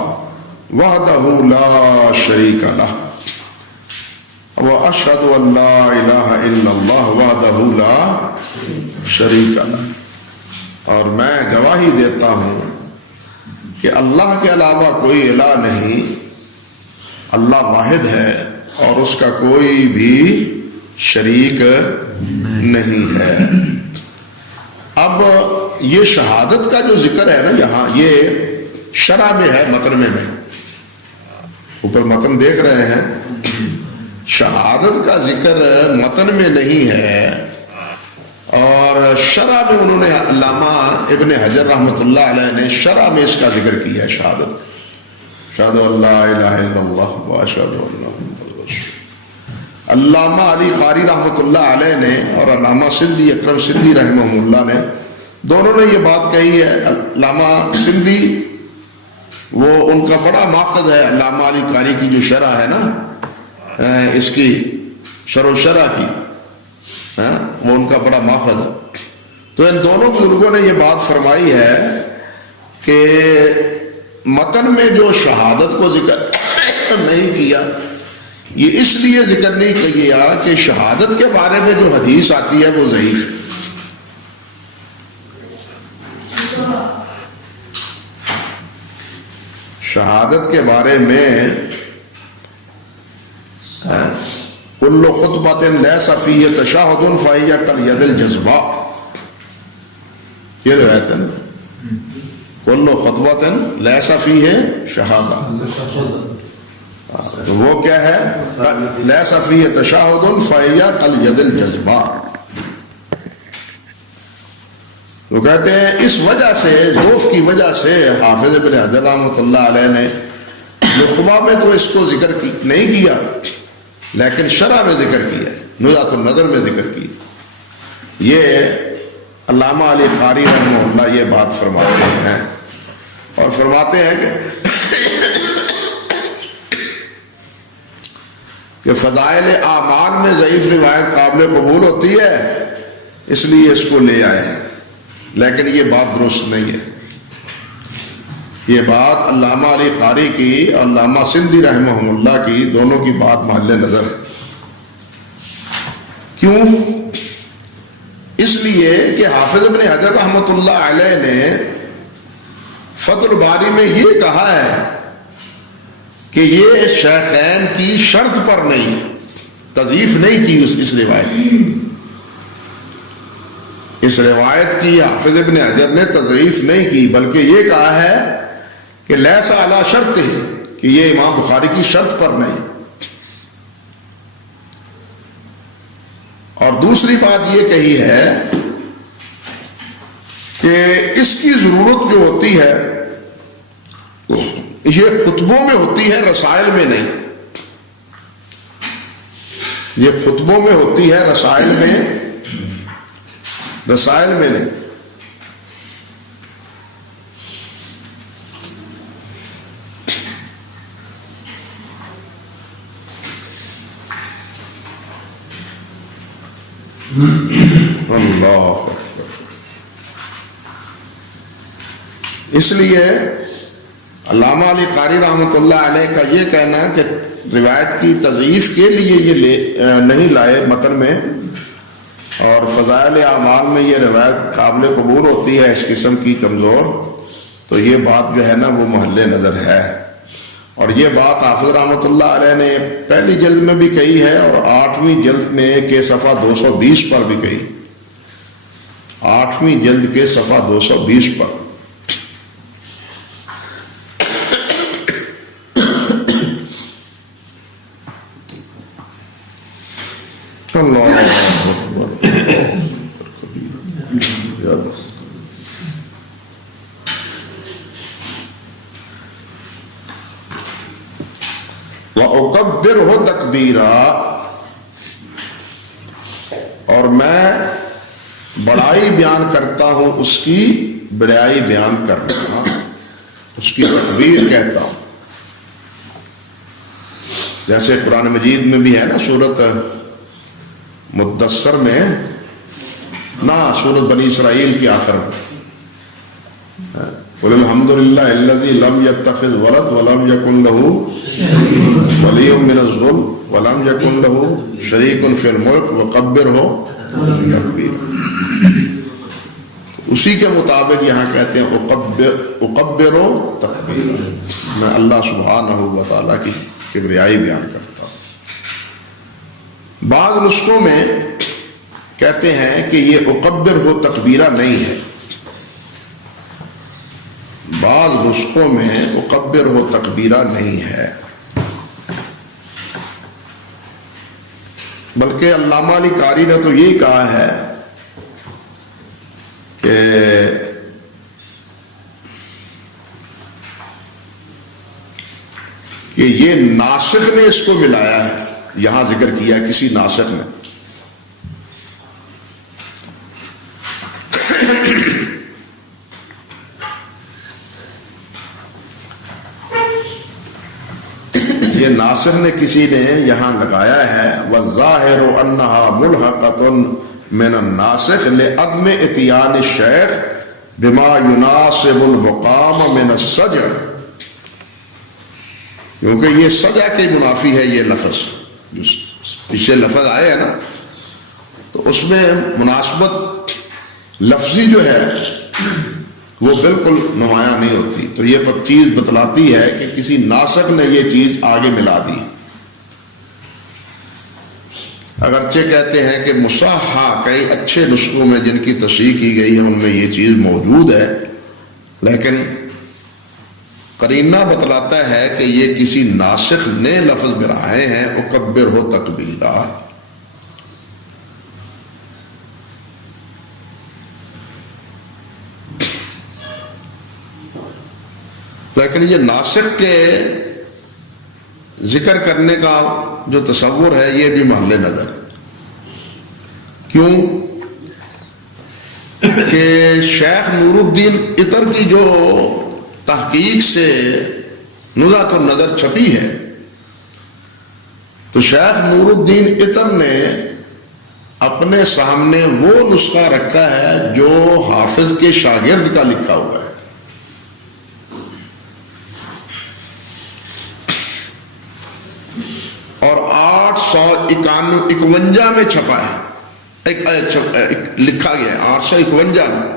وَحْدَهُ لَا شَرِيكَ لَهُ وَأَشْهَدُ أَن لَا إِلَٰهَ إِلَّا اللَّهُ وَحْدَهُ لَا شَرِيكَ لَهُ، اور میں گواہی دیتا ہوں کہ اللہ کے علاوہ کوئی الہ نہیں، اللہ واحد ہے اور اس کا کوئی بھی شریک نہیں ہے۔ اب یہ شہادت کا جو ذکر ہے نا یہاں، یہ شرع میں ہے، متن میں نہیں۔ اوپر متن دیکھ رہے ہیں، شہادت کا ذکر متن میں نہیں ہے، اور شرع میں انہوں نے علامہ ابن حجر رحمۃ اللہ علیہ نے شرع میں اس کا ذکر کیا ہے، شہادت، اشہد ان لا الہ الا اللہ واشہد ان محمد رسول۔ علامہ علی قاری رحمۃ اللہ علیہ نے اور علامہ سندھی اکرم سندھی رحمہ اللہ نے دونوں نے یہ بات کہی ہے۔ علامہ سندھی وہ ان کا بڑا ماخذ ہے، علامہ علی قاری کی جو شرح ہے نا اس کی شرح و شرح کی، وہ ان کا بڑا ماخذ ہے۔ تو ان دونوں بزرگوں نے یہ بات فرمائی ہے کہ متن میں جو شہادت کو ذکر نہیں کیا، یہ اس لیے ذکر نہیں کیا کہ شہادت کے بارے میں جو حدیث آتی ہے وہ ضعیف ہے۔ شہادت کے بارے میں کل خطبۃ لیس فیہ تشہد فہی کالید الجزباء، یہ روایت ہے نا، کل خطبۃ لیس فیہ شہادہ، تو وہ کیا ہے؟ لیس فیہ تشہد فہی کالید الجزباء۔ وہ کہتے ہیں اس وجہ سے، ضعف کی وجہ سے حافظ ابن حجر رحمۃ اللہ علیہ نے نخبہ میں تو اس کو ذکر نہیں کیا، لیکن شرح میں ذکر کیا ہے، نزہۃ النظر میں ذکر کیا۔ یہ علامہ علی قاری رحمہ اللہ یہ بات فرماتے ہیں، اور فرماتے ہیں کہ فضائل اعمال میں ضعیف روایت قابل قبول ہوتی ہے، اس لیے اس کو لے آئے، لیکن یہ بات درست نہیں ہے۔ یہ بات علامہ علی قاری کی اور علامہ سندھی رحمہ اللہ کی دونوں کی بات محل نظر ہے۔ کیوں؟ اس لیے کہ حافظ ابن حجر رحمۃ اللہ علیہ نے فتح الباری میں یہ کہا ہے کہ یہ شیخین کی شرط پر نہیں ہے، تضعیف نہیں کی اس روایت کی، اس روایت کی حافظ ابن حجر نے تضعیف نہیں کی، بلکہ یہ کہا ہے کہ لیس علی شرط ہے، کہ یہ امام بخاری کی شرط پر نہیں۔ اور دوسری بات یہ کہی ہے کہ اس کی ضرورت جو ہوتی ہے یہ خطبوں میں ہوتی ہے، رسائل میں نہیں۔ یہ خطبوں میں ہوتی ہے، رسائل میں نہیں۔ اللہ، اس لیے علامہ علی قاری رحمۃ اللہ علیہ کا یہ کہنا کہ روایت کی تضعیف کے لیے یہ نہیں لائے متن میں، اور فضائل اعمال میں یہ روایت قابل قبول ہوتی ہے اس قسم کی کمزور، تو یہ بات جو ہے نا وہ محل نظر ہے۔ اور یہ بات حافظ رحمۃ اللہ علیہ نے پہلی جلد میں بھی کہی ہے، اور 8ویں جلد میں کے صفحہ 220 پر بھی کہی، 8ویں جلد کے صفحہ 220 پر۔ اللہ وَأُكَبِّرْهُ تَكْبِيرًا، اور میں بڑائی بیان کرتا ہوں، اس کی بڑائی بیان کرتا ہوں، اس کی تکبیر کہتا ہوں۔ جیسے قرآن مجید میں بھی ہے نا سورت مدثر میں، نہ سورت بنی اسرائیل کی آخر میں، قل الحمد للہ الذی لم یتخذ ولد ولم یکن لہ ولی من الذل ولم یکن لہ شریک فی الملک وکبرہ تکبیرا۔ اسی کے مطابق یہاں کہتے ہیں اکبرو تکبیرا، میں اللہ سبحانہ و تعالیٰ کی کبریائی بیان کرتا ہوں۔ بعض نسخوں میں کہتے ہیں کہ یہ اکبر ہو تکبیرہ نہیں ہے، بعض نسخوں میں اکبر ہو تکبیرہ نہیں ہے، بلکہ علامہ علی قاری نے تو یہی کہا ہے کہ یہ ناسخ نے اس کو ملایا ہے، یہاں ذکر کیا ہے کسی ناسخ نے۔ یہ ناسخ نے کسی نے یہاں لگایا ہے وَالظَّاهِرُ أَنَّهَا مُلْحَقَةٌ مِنَ النَّاسِخِ لِعَدْمِ إِتْيَانِ الشَّيْخِ بِمَا يُنَاسِبُ الْمُقَامَ مِنَ السَّجْعِ، کیونکہ یہ سجع کے منافی ہے، یہ لفظ جو پیچھے لفظ آئے ہیں نا، تو اس میں مناسبت لفظی جو ہے وہ بالکل نمایاں نہیں ہوتی، تو یہ چیز بتلاتی ہے کہ کسی ناسخ نے یہ چیز آگے ملا دی۔ اگرچہ کہتے ہیں کہ مصحح کئی اچھے نسخوں میں جن کی تصحیح کی گئی ہے ان میں یہ چیز موجود ہے، لیکن قرینہ بتلاتا ہے کہ یہ کسی ناسخ نے لفظ بنائے ہیں اکبر ہو تکبیرہ۔ لیکن یہ ناسخ کے ذکر کرنے کا جو تصور ہے یہ بھی محل نظر، کیوں کہ شیخ نور الدین عطر کی جو تحقیق سے نزہۃ النظر چھپی ہے، تو شیخ نور الدین عطر نے اپنے سامنے وہ نسخہ رکھا ہے جو حافظ کے شاگرد کا لکھا ہوا ہے، اور 851 میں چھپا ہے، لکھا گیا ہے 851 میں۔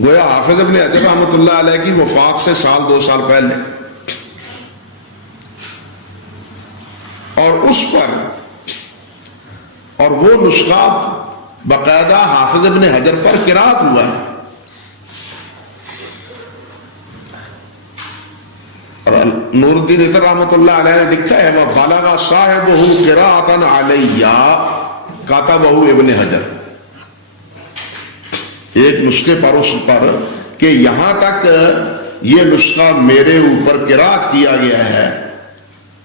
گویا حافظ ابن حجر رحمۃ اللہ علیہ کی وفات سے سال 2 سال پہلے، اور اس پر اور وہ نسخہ باقاعدہ حافظ ابن حجر پر قرات ہوا ہے، اور نور الدین عطر رحمۃ اللہ علیہ نے لکھا ہے وَبَلَغَ صَاحِبُهُ قِرَاءَةً عَلَيَّ كَتَبَهُ ابن حجر، ایک نسخے پر اس پر کہ یہاں تک یہ نسخہ میرے اوپر قرات کیا گیا ہے،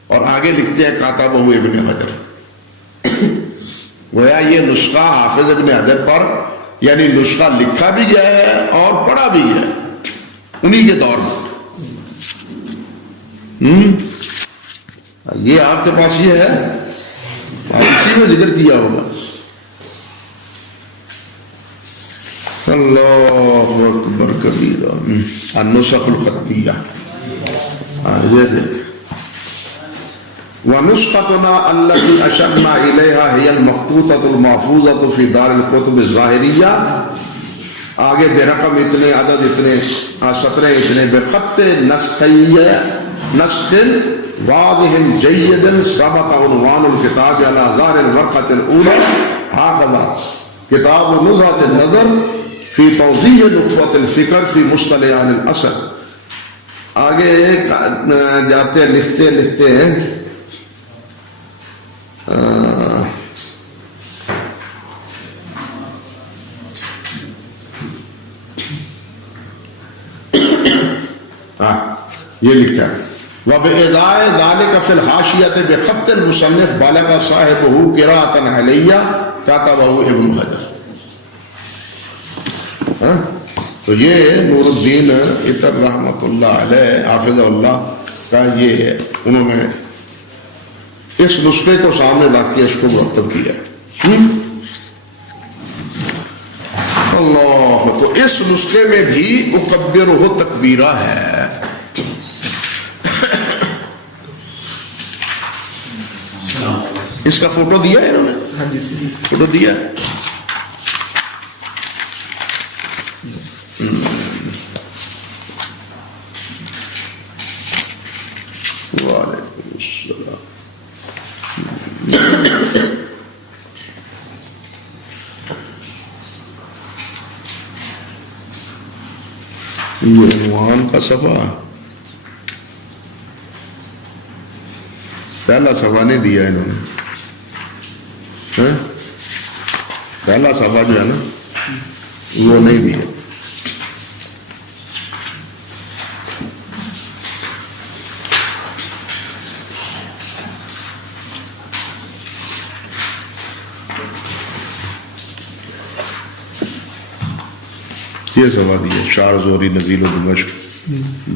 اور آگے لکھتے ہیں کاتبہ ابن حجر، گویا یہ نسخہ حافظ ابن حجر پر یعنی نسخہ لکھا بھی گیا ہے اور پڑھا بھی گیا ہے انہی کے دور میں۔ یہ آپ کے پاس یہ ہے، اسی میں ذکر کیا ہوگا۔ اللہ اکبر کبیرہ، النسخ الخطیہ، یہ دیکھ وَنُسْخَتُنَا الَّتِي أَشَرْنَا إِلَيْهَا هِيَ الْمَخْطُوطَةُ الْمَحْفُوظَةُ فِي دَارِ الْكُتُبِ الظَّاهِرِيَّةِ، آگے بے رقم اتنے، عدد اتنے، سطرے اتنے، بِخَطٍ نسخ واضح جيد ثبت عنوان الكتاب على ظهر الورقة الأولى هكذا كتاب نزهة النظر في توضيح نخبة الفكر في مصطلح عن الأصل۔ آگے جاتے لکھتے ہیں یہ لکھا ہے وَبِإِضَاءِ ذَلِكَ فِي الْحَاشِيَةِ بِخَطِّ الْمُصَنِّفِ بَلَغَ صَاحِبُهُ قِرَاءَةً عَلَيَّ كَتَبَهُ ابن حجر۔ تو یہ نور الدین عطر رحمۃ اللہ علیہ حافظ اللہ کہا یہ ہے. انہوں نے اس نسخے کو سامنے رکھ کے اس کو مرتب کیا. اللہ. تو اس نسخے میں بھی اکبرہ تکبیرہ ہے. اس کا فوٹو دیا ہے انہوں نے. ہاں جی فوٹو دیا. وعلیکم السلام. یہ عنوان کا صفحہ پہلا صفحہ نہیں دیا انہوں نے. پہلا صفحہ جو ہے نا وہ نہیں دیا. یہ صفحہ دیا شعر زہری نزیل و دمشق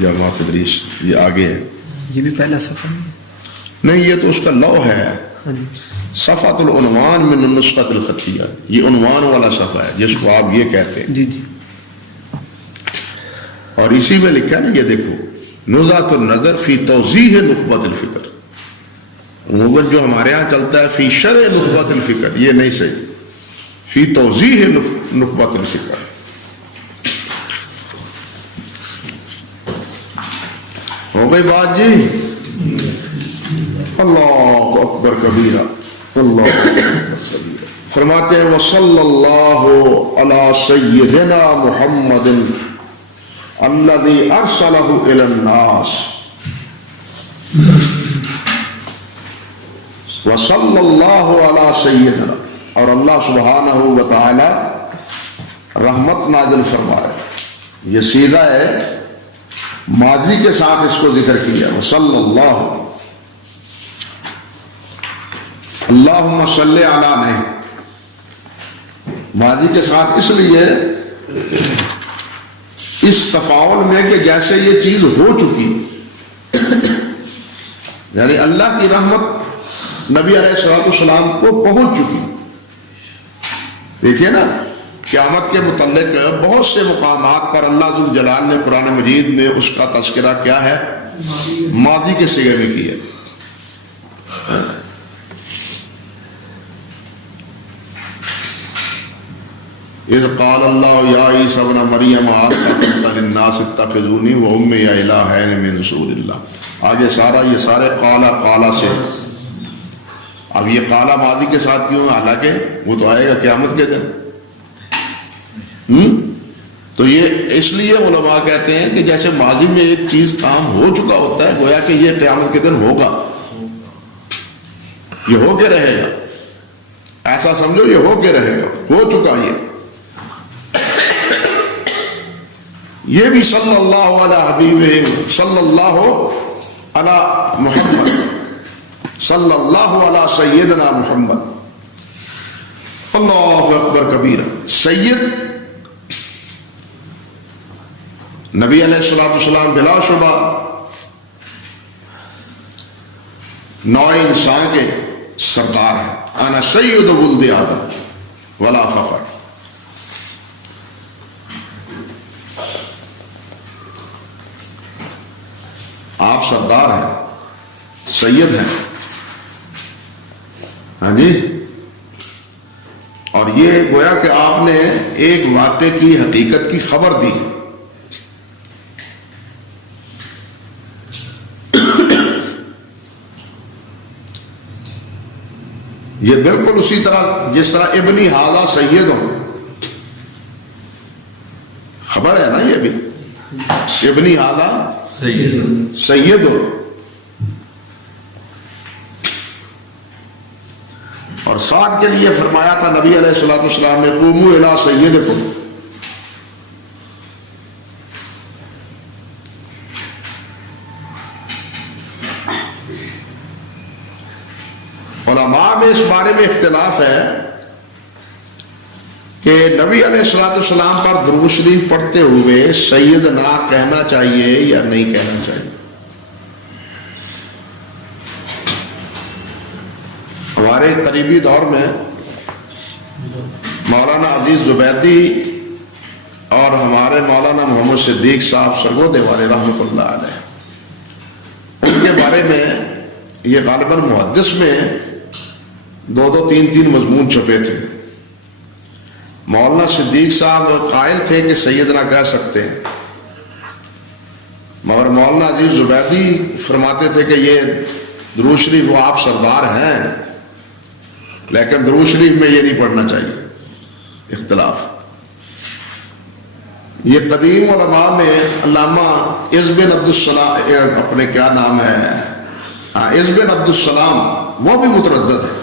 جامع تدریس. یہ آگے ہے. یہ بھی پہلا صفحہ نہیں یہ تو اس کا لو ہے. صفحۃ العنوان من النسخۃ الخطیہ. یہ عنوان والا صفحہ ہے جس کو آپ یہ کہتے ہیں. جی جی. اور اسی میں لکھا ہے نا یہ دیکھو نزہۃ النظر فی توضیح نخبۃ الفکر. وہ جو ہمارے ہاں چلتا ہے فی شرح نخبۃ الفکر یہ نہیں صحیح. فی توضیح نخبۃ الفکر. ہو گئی بات جی. اللہ اکبر کبیرہ. اللہ اکبر کبیرہ. فرماتے ہیں وصلی اللہ علی سیدنا محمد الذی ارسلہ الی الناس. وصلی اللہ علی سیدنا. اور اللہ سبحانہ و تعالی رحمت نازل فرمائے. یہ سیدھا ہے ماضی کے ساتھ اس کو ذکر کیا. وصلی اللہ اللہم صلی علی نہیں ماضی کے ساتھ اس لیے اس تفاعل میں کہ جیسے یہ چیز ہو چکی یعنی اللہ کی رحمت نبی علیہ الصلوۃ والسلام کو پہنچ چکی. دیکھیے نا قیامت کے متعلق بہت سے مقامات پر اللہ ذو الجلال نے قرآن مجید میں اس کا تذکرہ کیا ہے ماضی کے صیغے میں کیا. اذ قال اللہ یا عیسی ابن مریم قلت للناس اتخذونی وامي الہین من دون اللہ. آگے یہ سارے قالا سے. اب یہ قالا ماضی کے ساتھ کیوں ہے حالانکہ وہ تو آئے گا قیامت کے دن. تو یہ اس لیے علماء کہتے ہیں کہ جیسے ماضی میں ایک چیز کام ہو چکا ہوتا ہے گویا کہ یہ قیامت کے دن ہوگا. یہ ہو کے رہے گا. ایسا سمجھو یہ ہو کے رہے گا. ہو چکا یہ بھی صلی اللہ علیہ حبیب صلی اللہ علی محمد صلی اللہ علی سیدنا محمد. اللہ اکبر کبیرہ. سید نبی علیہ الصلوۃ والسلام بلا شبہ نوع انسان کے سردار ہیں. انا سید ولد آدم ولا فخر. آپ سردار ہیں سید ہیں. ہاں جی. اور یہ گویا کہ آپ نے ایک واقعے کی حقیقت کی خبر دی. یہ بالکل اسی طرح جس طرح ابنی ہاذا سید ہو. خبر ہے نا یہ بھی ابنی ہاذا سید ہو. اور ساتھ کے لیے فرمایا تھا نبی علیہ الصلوۃ والسلام نے قوموا الی سیدکم. علماء میں اس بارے میں اختلاف ہے کہ نبی علیہ الصلوۃ والسلام پر درود شریف پڑھتے ہوئے سیدنا کہنا چاہیے یا نہیں کہنا چاہیے. ہمارے قریبی دور میں مولانا عزیز زبیدی اور ہمارے مولانا محمد صدیق صاحب سرگودے والے رحمۃ اللہ علیہ، ان کے بارے میں یہ غالباً محدث میں 2-3 مضمون چھپے تھے۔ مولانا صدیق صاحب قائل تھے کہ سیدنا کہہ سکتے ہیں، مگر مولانا عزیز زبیدی فرماتے تھے کہ یہ درود شریف وہ آپ سردار ہیں، لیکن درود شریف میں یہ نہیں پڑھنا چاہیے، اختلاف۔ یہ قدیم علماء میں علامہ عز بن عبدالسلام، اپنے کیا نام ہے، عز بن عبدالسلام، وہ بھی متردد ہے۔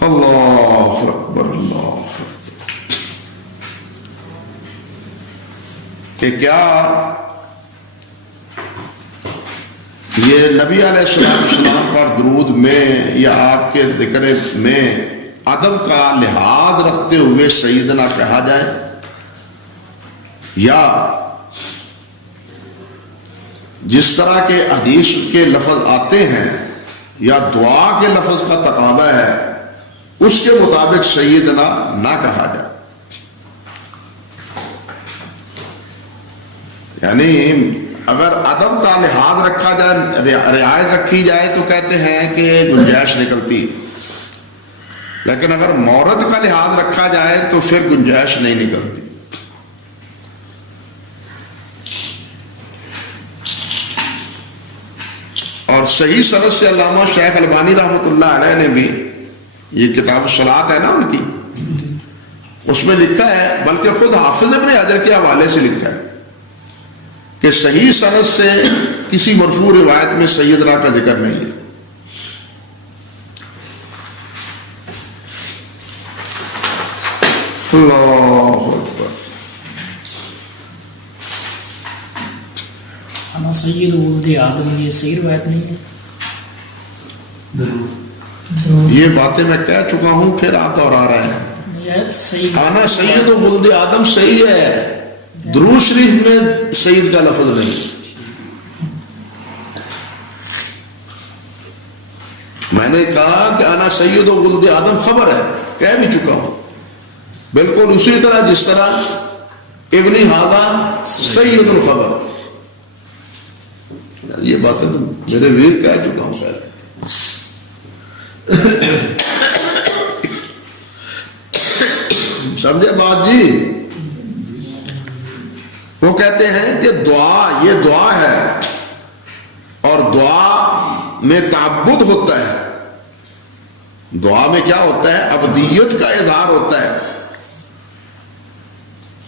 اللہ اکبر، اللہ اکبر، کہ کیا یہ نبی علیہ السلام پر درود میں یا آپ کے ذکر میں ادب کا لحاظ رکھتے ہوئے سیدنا کہا جائے، یا جس طرح کے حدیث کے لفظ آتے ہیں یا دعا کے لفظ کا تقاضا ہے اس کے مطابق سیدنا نہ کہا جائے؟ یعنی اگر ادب کا لحاظ رکھا جائے، رعایت رکھی جائے تو کہتے ہیں کہ گنجائش نکلتی، لیکن اگر مورد کا لحاظ رکھا جائے تو پھر گنجائش نہیں نکلتی۔ اور صحیح سند سے علامہ شیخ البانی رحمۃ اللہ علیہ نے بھی، یہ کتاب الصلاۃ ہے نا ان کی، اس میں لکھا ہے، بلکہ خود حافظ ابن حجر کے حوالے سے لکھا ہے کہ صحیح سند سے کسی مرفوع روایت میں سیدنا کا ذکر نہیں ہے۔ اللہ اکبر۔ انا سید ولد آدم، یہ صحیح روایت نہیں ہے۔ یہ باتیں میں کہہ چکا ہوں، پھر آپ دوہرا رہے ہیں۔ انا سید ولد آدم صحیح ہے، درود شریف میں سید کا لفظ نہیں۔ میں نے کہا کہ انا سید ولد آدم خبر ہے، کہہ بھی چکا ہوں، بالکل اسی طرح جس طرح ابن ہاذا سید الخبر۔ یہ باتیں تو میرے ویر کہہ چکا ہوں پہلے۔ سمجھے بات جی؟ وہ کہتے ہیں کہ دعا، یہ دعا ہے اور دعا میں تعبد ہوتا ہے، دعا میں کیا ہوتا ہے؟ عبدیت کا اظہار ہوتا ہے،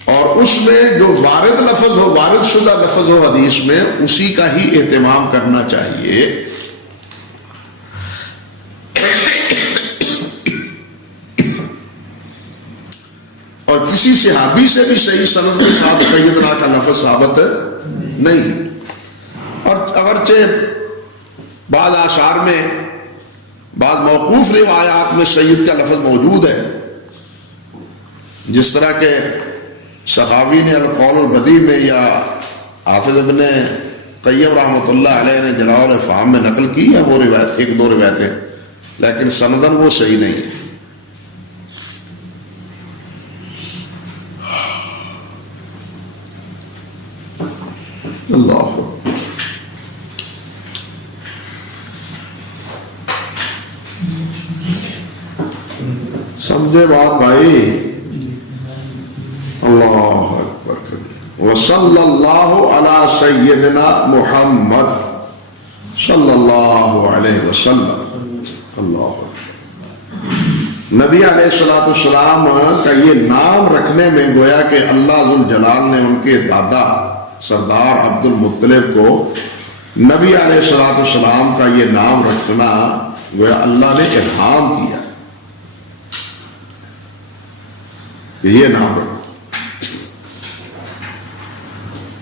اور اس میں جو وارد لفظ ہو، وارد شدہ لفظ ہو حدیث میں، اسی کا ہی اہتمام کرنا چاہیے۔ اور کسی صحابی سے بھی صحیح سند کے ساتھ سیدنا کا لفظ ثابت نہیں۔ اور اگرچہ بعض آثار میں، بعض موقوف روایات میں سید کا لفظ موجود ہے، جس طرح کہ سخاوی نے القول البدیع میں یا حافظ ابن قیم رحمۃ اللہ علیہ نے جلاء الافہام میں نقل کی ہے وہ روایت، 1-2 روایتیں، لیکن سندن وہ صحیح نہیں ہے۔ اللہ سمجھے بات بھائی؟ اللہ اکبر۔ وصلی اللہ علی سیدنا محمد صلی اللہ علیہ وسلم۔ اللہ اکبر۔ نبی علیہ السلام کا یہ نام رکھنے میں گویا کہ اللہ ذوالجلال نے ان کے دادا سردار عبد المطلب کو نبی علیہ السلام کا یہ نام رکھنا گویا اللہ نے الہام کیا، یہ نام رکھو۔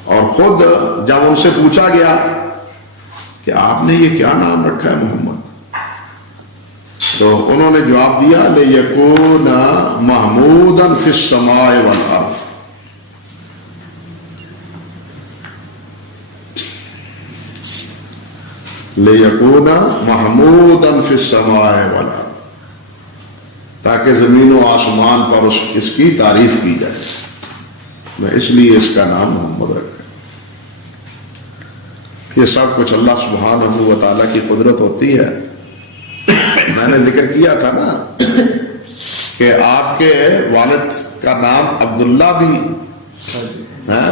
اور خود جب ان سے پوچھا گیا کہ آپ نے یہ کیا نام رکھا ہے محمد، تو انہوں نے جواب دیا لِيَكُونَ مَحْمُودًا فِي السَّمَاءِ وَالْأَرْضِ۔ لِيَكُونَ مَحْمُودًا فِي السَّمَاءِ وَالْأَرْضِ، تاکہ زمین و آسمان پر اس کی تعریف کی جائے. میں اس لیے اس کا نام محمد رکھا. یہ سب کچھ اللہ سبحانہ و تعالیٰ کی قدرت ہوتی ہے. میں نے ذکر کیا تھا نا کہ آپ کے والد کا نام عبداللہ بھی ہے،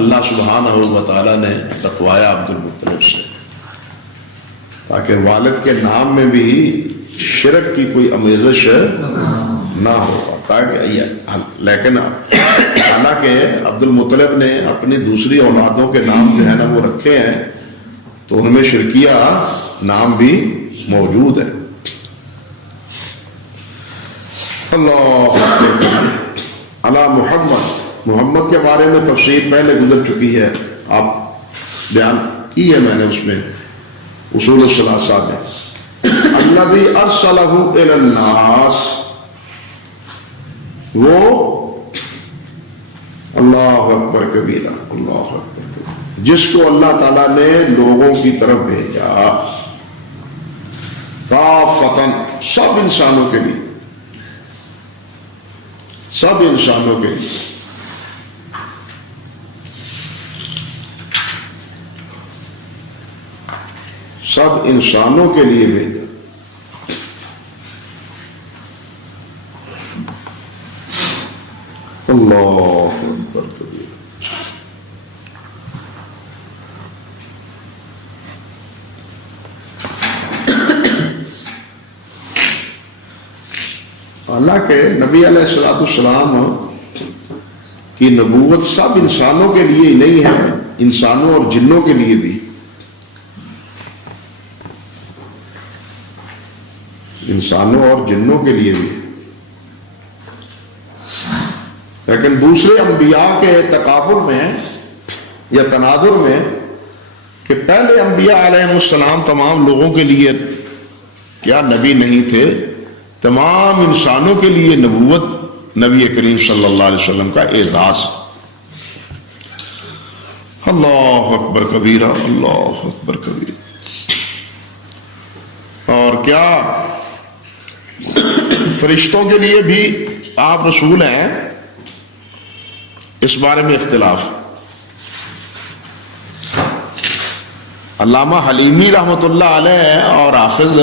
اللہ سبحانہ و تعالیٰ نے رکھوایا عبد المطلب سے، تاکہ والد کے نام میں بھی شرک کی کوئی آمیزش نہ ہو. لیکن حالانکہ عبد المطلب نے اپنی دوسری اولادوں کے نام جو ہے نا وہ رکھے ہیں، تو ان میں شرکیہ نام بھی موجود ہے. اللہ علی محمد. محمد کے بارے میں تفصیل پہلے گزر چکی ہے، آپ بیان کی ہے میں نے اس میں اصول الثلاثہ میں. الذی ارسلہ الی الناس، وہ اللہ اکبر کبیرہ، اللہ اکبر کبیرہ، جس کو اللہ تعالیٰ نے لوگوں کی طرف بھیجا، کافۃ، سب انسانوں کے لیے، سب انسانوں کے لیے. سب انسانوں کے لیے بھیجا. اللہ اکبر کبیرہ. حالانکہ نبی علیہ الصلوۃ والسلام کی نبوت سب انسانوں کے لیے ہی نہیں ہے، انسانوں اور جنوں کے لیے بھی. انسانوں اور جنوں کے لیے بھی. لیکن دوسرے انبیاء کے تقابل میں یا تناظر میں کہ پہلے انبیاء علیہ السلام تمام لوگوں کے لیے کیا نبی نہیں تھے، تمام انسانوں کے لیے نبوت نبی کریم صلی اللہ علیہ وسلم کا اعزاز. اللہ اکبر کبیرہ، اللہ اکبر کبیرہ. اور کیا فرشتوں کے لیے بھی آپ رسول ہیں؟ اس بارے میں اختلاف. علامہ حلیمی رحمۃ اللہ علیہ اور حافظ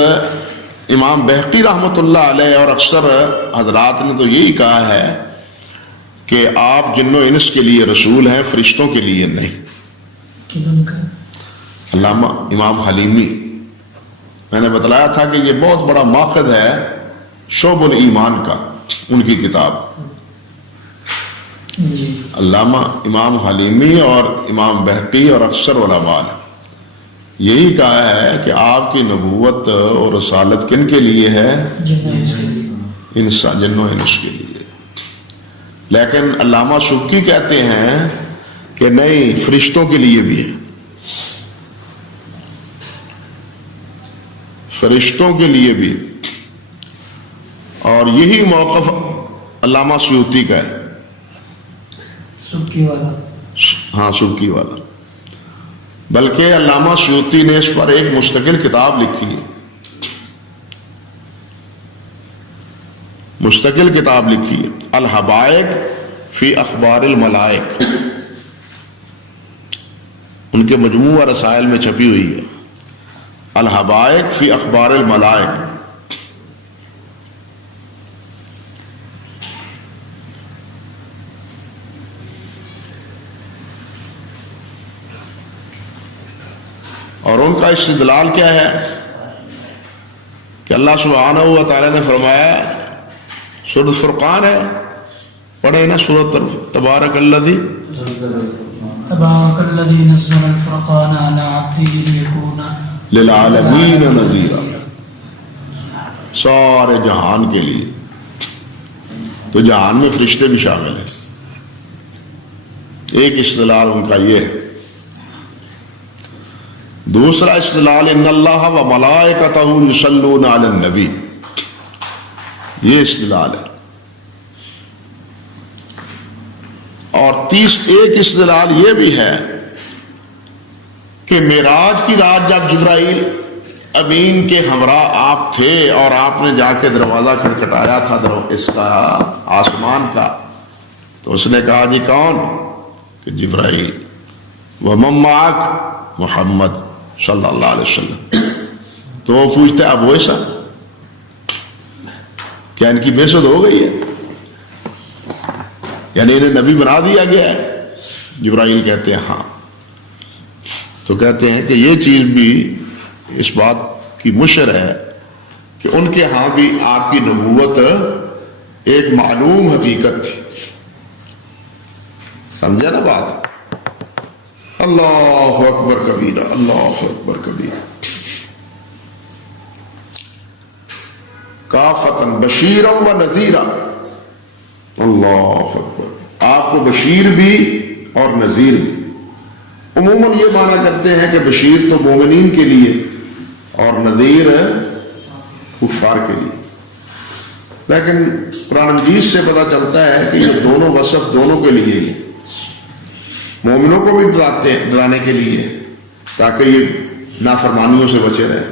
امام بہقی رحمۃ اللہ علیہ اور اکثر حضرات نے تو یہی کہا ہے کہ آپ جن و انس کے لیے رسول ہیں، فرشتوں کے لیے نہیں. علامہ امام حلیمی، میں نے بتلایا تھا کہ یہ بہت بڑا ماخذ ہے شعب الایمان کا، ان کی کتاب. علامہ امام حلیمی اور امام بہقی اور اکثر علماء نے یہی کہا ہے کہ آپ کی نبوت اور رسالت کن کے لیے ہے؟ جن و انس کے لیے. لیکن علامہ سبکی کہتے ہیں کہ نہیں، فرشتوں کے لیے بھی ہے، فرشتوں کے لیے بھی. اور یہی موقف علامہ سیوطی کا ہے، سبکی والا. ہاں سبکی والا. بلکہ علامہ سیوطی نے اس پر ایک مستقل کتاب لکھی ہے، مستقل کتاب لکھی ہے، الحبائق فی اخبار الملائک. ان کے مجموعہ رسائل میں چھپی ہوئی ہے، الحبائق فی اخبار الملائک. اور ان کا استدلال کیا ہے کہ اللہ سبحانہ و تعالیٰ نے فرمایا، سورۃ فرقان ہے، پڑھے نا سورۃ تبارک الذی نزل الفرقان علی عبدہ لیکون للعالمین نذیرا، سارے جہان کے لیے. تو جہان میں فرشتے بھی شامل ہیں. ایک استدلال ان کا یہ ہے. دوسرا استدلال ان اللہ و ملائکتہ یصلون علی النبی، یہ استدلال ہے. اور ایک استدلال یہ بھی ہے کہ معراج کی رات جب جبرائیل امین کے ہمراہ آپ تھے اور آپ نے جا کے دروازہ کھٹکھٹایا تھا اس کا آسمان کا، تو اس نے کہا جی کون؟ کہ جبرائیل۔ وَمَن مَّعَكَ؟ محمد صلی اللہ علیہ وسلم۔ تو وہ پوچھتے اب ویسا کیا ان کی بعثت ہو گئی ہے، یعنی انہیں نبی بنا دیا گیا ہے؟ جبرائیل کہتے ہیں ہاں۔ تو کہتے ہیں کہ یہ چیز بھی اس بات کی مشر ہے کہ ان کے ہاں بھی آپ کی نبوت ایک معلوم حقیقت تھی۔ سمجھا نا بات؟ اللہ اکبر کبیرہ، اللہ اکبر کبیرہ۔ کافتن بشیرا و نذیرا، اللہ اکبر، آپ کو بشیر بھی اور نذیر بھی۔ عموماً یہ معنی کرتے ہیں کہ بشیر تو مومنین کے لیے اور نذیر کفار کے لیے، لیکن قرآن مجید سے پتہ چلتا ہے کہ یہ دونوں وصف دونوں کے لیے ہی، مومنوں کو بھی ڈرانے کے لیے تاکہ یہ نافرمانیوں سے بچے رہیں۔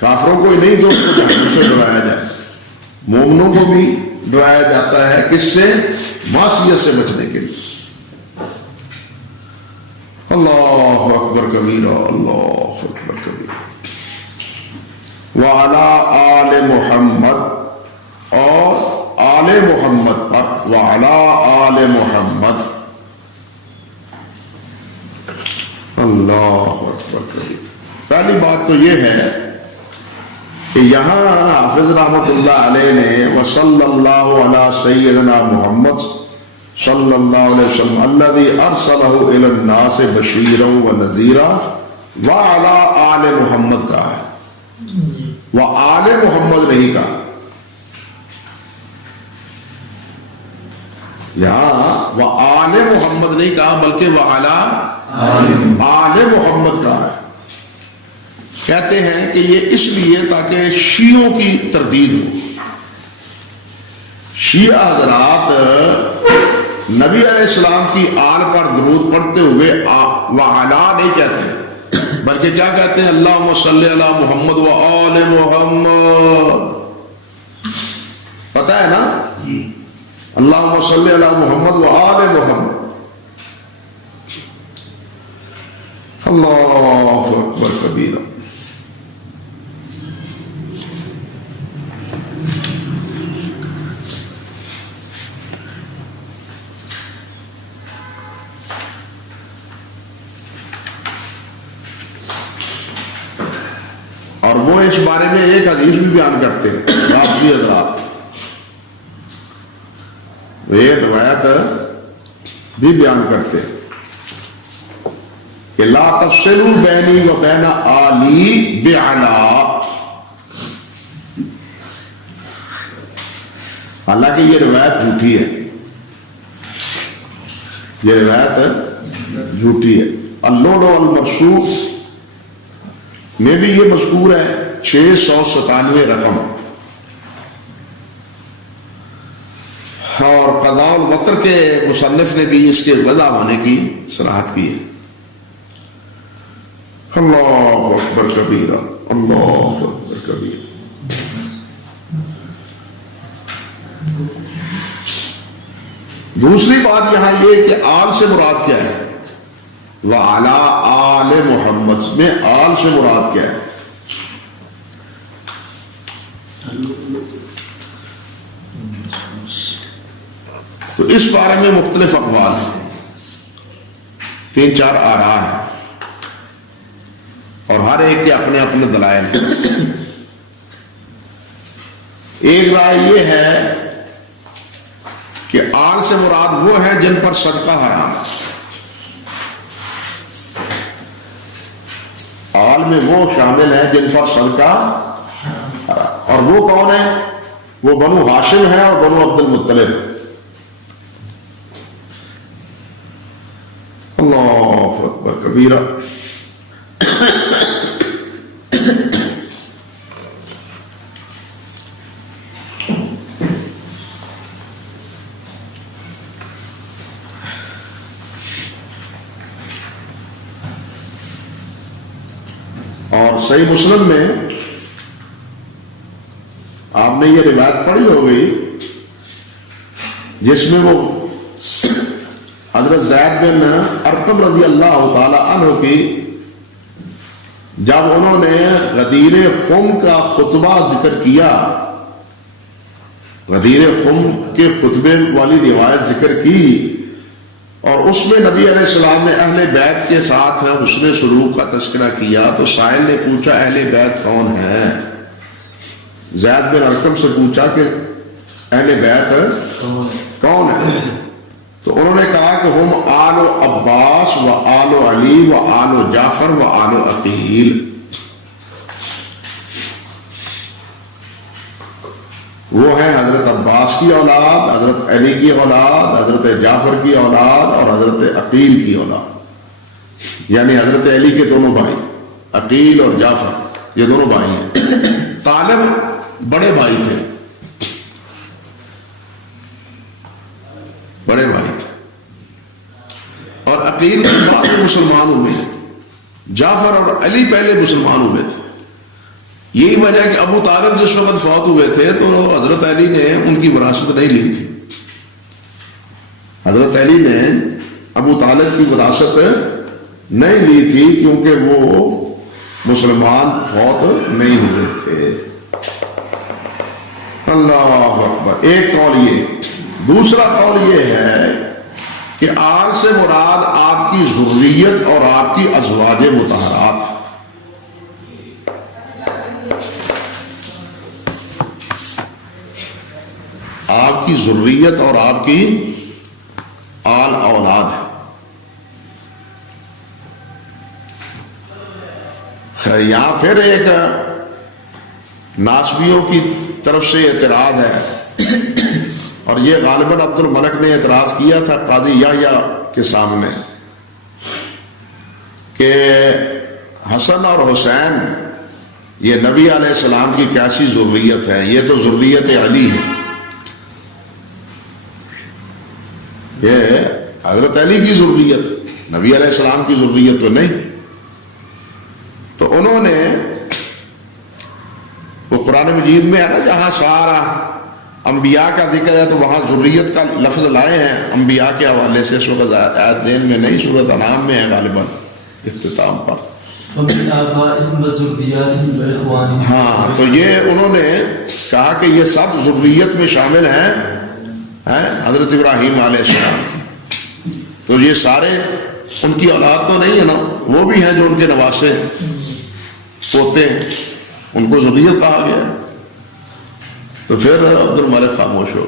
کافروں کو ہی نہیں جو اس کو جہنم سے ڈرایا جائے، مومنوں کو بھی ڈرایا جاتا ہے، کس سے؟ معصیت سے بچنے کے لیے۔ اللہ اکبر کبیرہ، اللہ اکبر کبیرہ۔ وعلی آل محمد، اور آل محمد پر، وعلی آل محمد، اللہ اکبر کبیرہ۔ پہلی بات تو یہ ہے کہ یہاں حافظ رحمۃ اللہ علیہ نے وصلی اللہ علی سیدنا محمد صلی اللہ علیہ وسلم الذی ارسلہ الی الناس بشیرا و نذیرا وعلی آل محمد کہا ہے، وآل محمد نہیں کہا۔ یہاں وآل محمد نہیں کہا بلکہ وعلی آل محمد کہا ہے۔ کہتے ہیں کہ یہ اس لیے تاکہ شیعوں کی تردید ہو۔ شیعہ حضرات نبی علیہ السلام کی آل پر درود پڑھتے ہوئے وعلا نہیں کہتے، بلکہ کیا کہتے ہیں؟ اللہم صلی علی محمد و آل محمد۔ پتہ ہے نا؟ اللہم صلی علی محمد و آل محمد۔ اللہ اکبر کبیرہ۔ اور وہ اس بارے میں ایک حدیث بھی بیان کرتے ہیں رافضی حضرات، یہ روایت بھی بیان کرتے ہیں کہ لا تفصلوا بینی و بین آلی بعلا، حالانکہ یہ روایت جھوٹی ہے، یہ روایت جھوٹی ہے۔ اللؤلؤ والمرصوص میں بھی یہ مذکور ہے 697 رقم، اور قضاء الوتر کے مصنف نے بھی اس کے وضع ہونے کی صراحت کی ہے۔ اللہ اکبر کبیرہ، اللہ اکبر کبیرہ۔ دوسری بات یہاں یہ کہ آل سے مراد کیا ہے؟ وعلی آل محمد میں آل سے مراد کیا ہے؟ تو اس بارے میں مختلف اقوال ہیں، 3-4 آراء ہیں، اور ہر ایک کے اپنے اپنے دلائل ہیں۔ ایک رائے یہ ہے کہ آل سے مراد وہ ہیں جن پر صدقہ حرام ہے۔ آل میں وہ شامل ہیں جن پر صدقہ حرام، اور وہ کون ہیں؟ وہ بنو ہاشم ہیں اور بنو عبد المطلب۔ اللہ اکبر کبیرہ۔ صحیح مسلم میں آپ نے یہ روایت پڑھی ہوگی جس میں وہ حضرت زید بن ارقم رضی اللہ تعالی عنہ کی جب انہوں نے غدیر خم کا خطبہ ذکر کیا، غدیر خم کے خطبے والی روایت ذکر کی، اور اس میں نبی علیہ السلام نے اہل بیت کے ساتھ حسن سلوک کا تذکرہ کیا، تو سائل نے پوچھا اہل بیت کون ہے؟ زید بن ارقم سے پوچھا کہ اہل بیت کون ہے؟ تو انہوں نے کہا کہ ہم آل عباس و آل علی و آل جعفر و آل عقیل، وہ ہیں حضرت عباس کی اولاد، حضرت علی کی اولاد، حضرت جعفر کی اولاد اور حضرت عقیل کی اولاد، یعنی حضرت علی کے دونوں بھائی عقیل اور جعفر یہ دونوں بھائی ہیں۔ طالب بڑے بھائی تھے، بڑے بھائی تھے، اور عقیل کے بعد مسلمان ہوئے ہیں، جعفر اور علی پہلے مسلمان ہوئے تھے۔ یہی وجہ کہ ابو طالب جس وقت فوت ہوئے تھے تو حضرت علی نے ان کی وراثت نہیں لی تھی، حضرت علی نے ابو طالب کی وراثت نہیں لی تھی کیونکہ وہ مسلمان فوت نہیں ہوئے تھے۔ اللہ اکبر، ایک قول یہ۔ دوسرا قول یہ ہے کہ آل سے مراد آپ کی ذریت اور آپ کی ازواج مطہرات، آپ کی ذریت اور آپ کی آل اولاد ہے۔ یہاں پھر ایک ناسبیوں کی طرف سے اعتراض ہے، اور یہ غالباً عبد الملک نے اعتراض کیا تھا قاضی یحییٰ کے سامنے کہ حسن اور حسین یہ نبی علیہ السلام کی کیسی ذریت ہے؟ یہ تو ذریت علی ہے، یہ حضرت علی کی ذریت، نبی علیہ السلام کی ذریت تو نہیں۔ تو انہوں نے وہ قرآن مجید میں ہے نا جہاں سارا انبیاء کا ذکر ہے تو وہاں ذریت کا لفظ لائے ہیں انبیاء کے حوالے سے، اس وقت آیت ذہن میں نہیں، سورۃ انعام میں ہے غالباً اختتام پر۔ ہاں، تو یہ انہوں نے کہا کہ یہ سب ذریت میں شامل ہیں حضرت ابراہیم علیہ السلام کی، تو یہ سارے ان کی اولاد تو نہیں ہے نا، وہ بھی ہیں جو ان کے نواسے پوتے ہیں، ان کو ذریت کہا گیا ہے۔ تو پھر عبد الملک خاموش ہو۔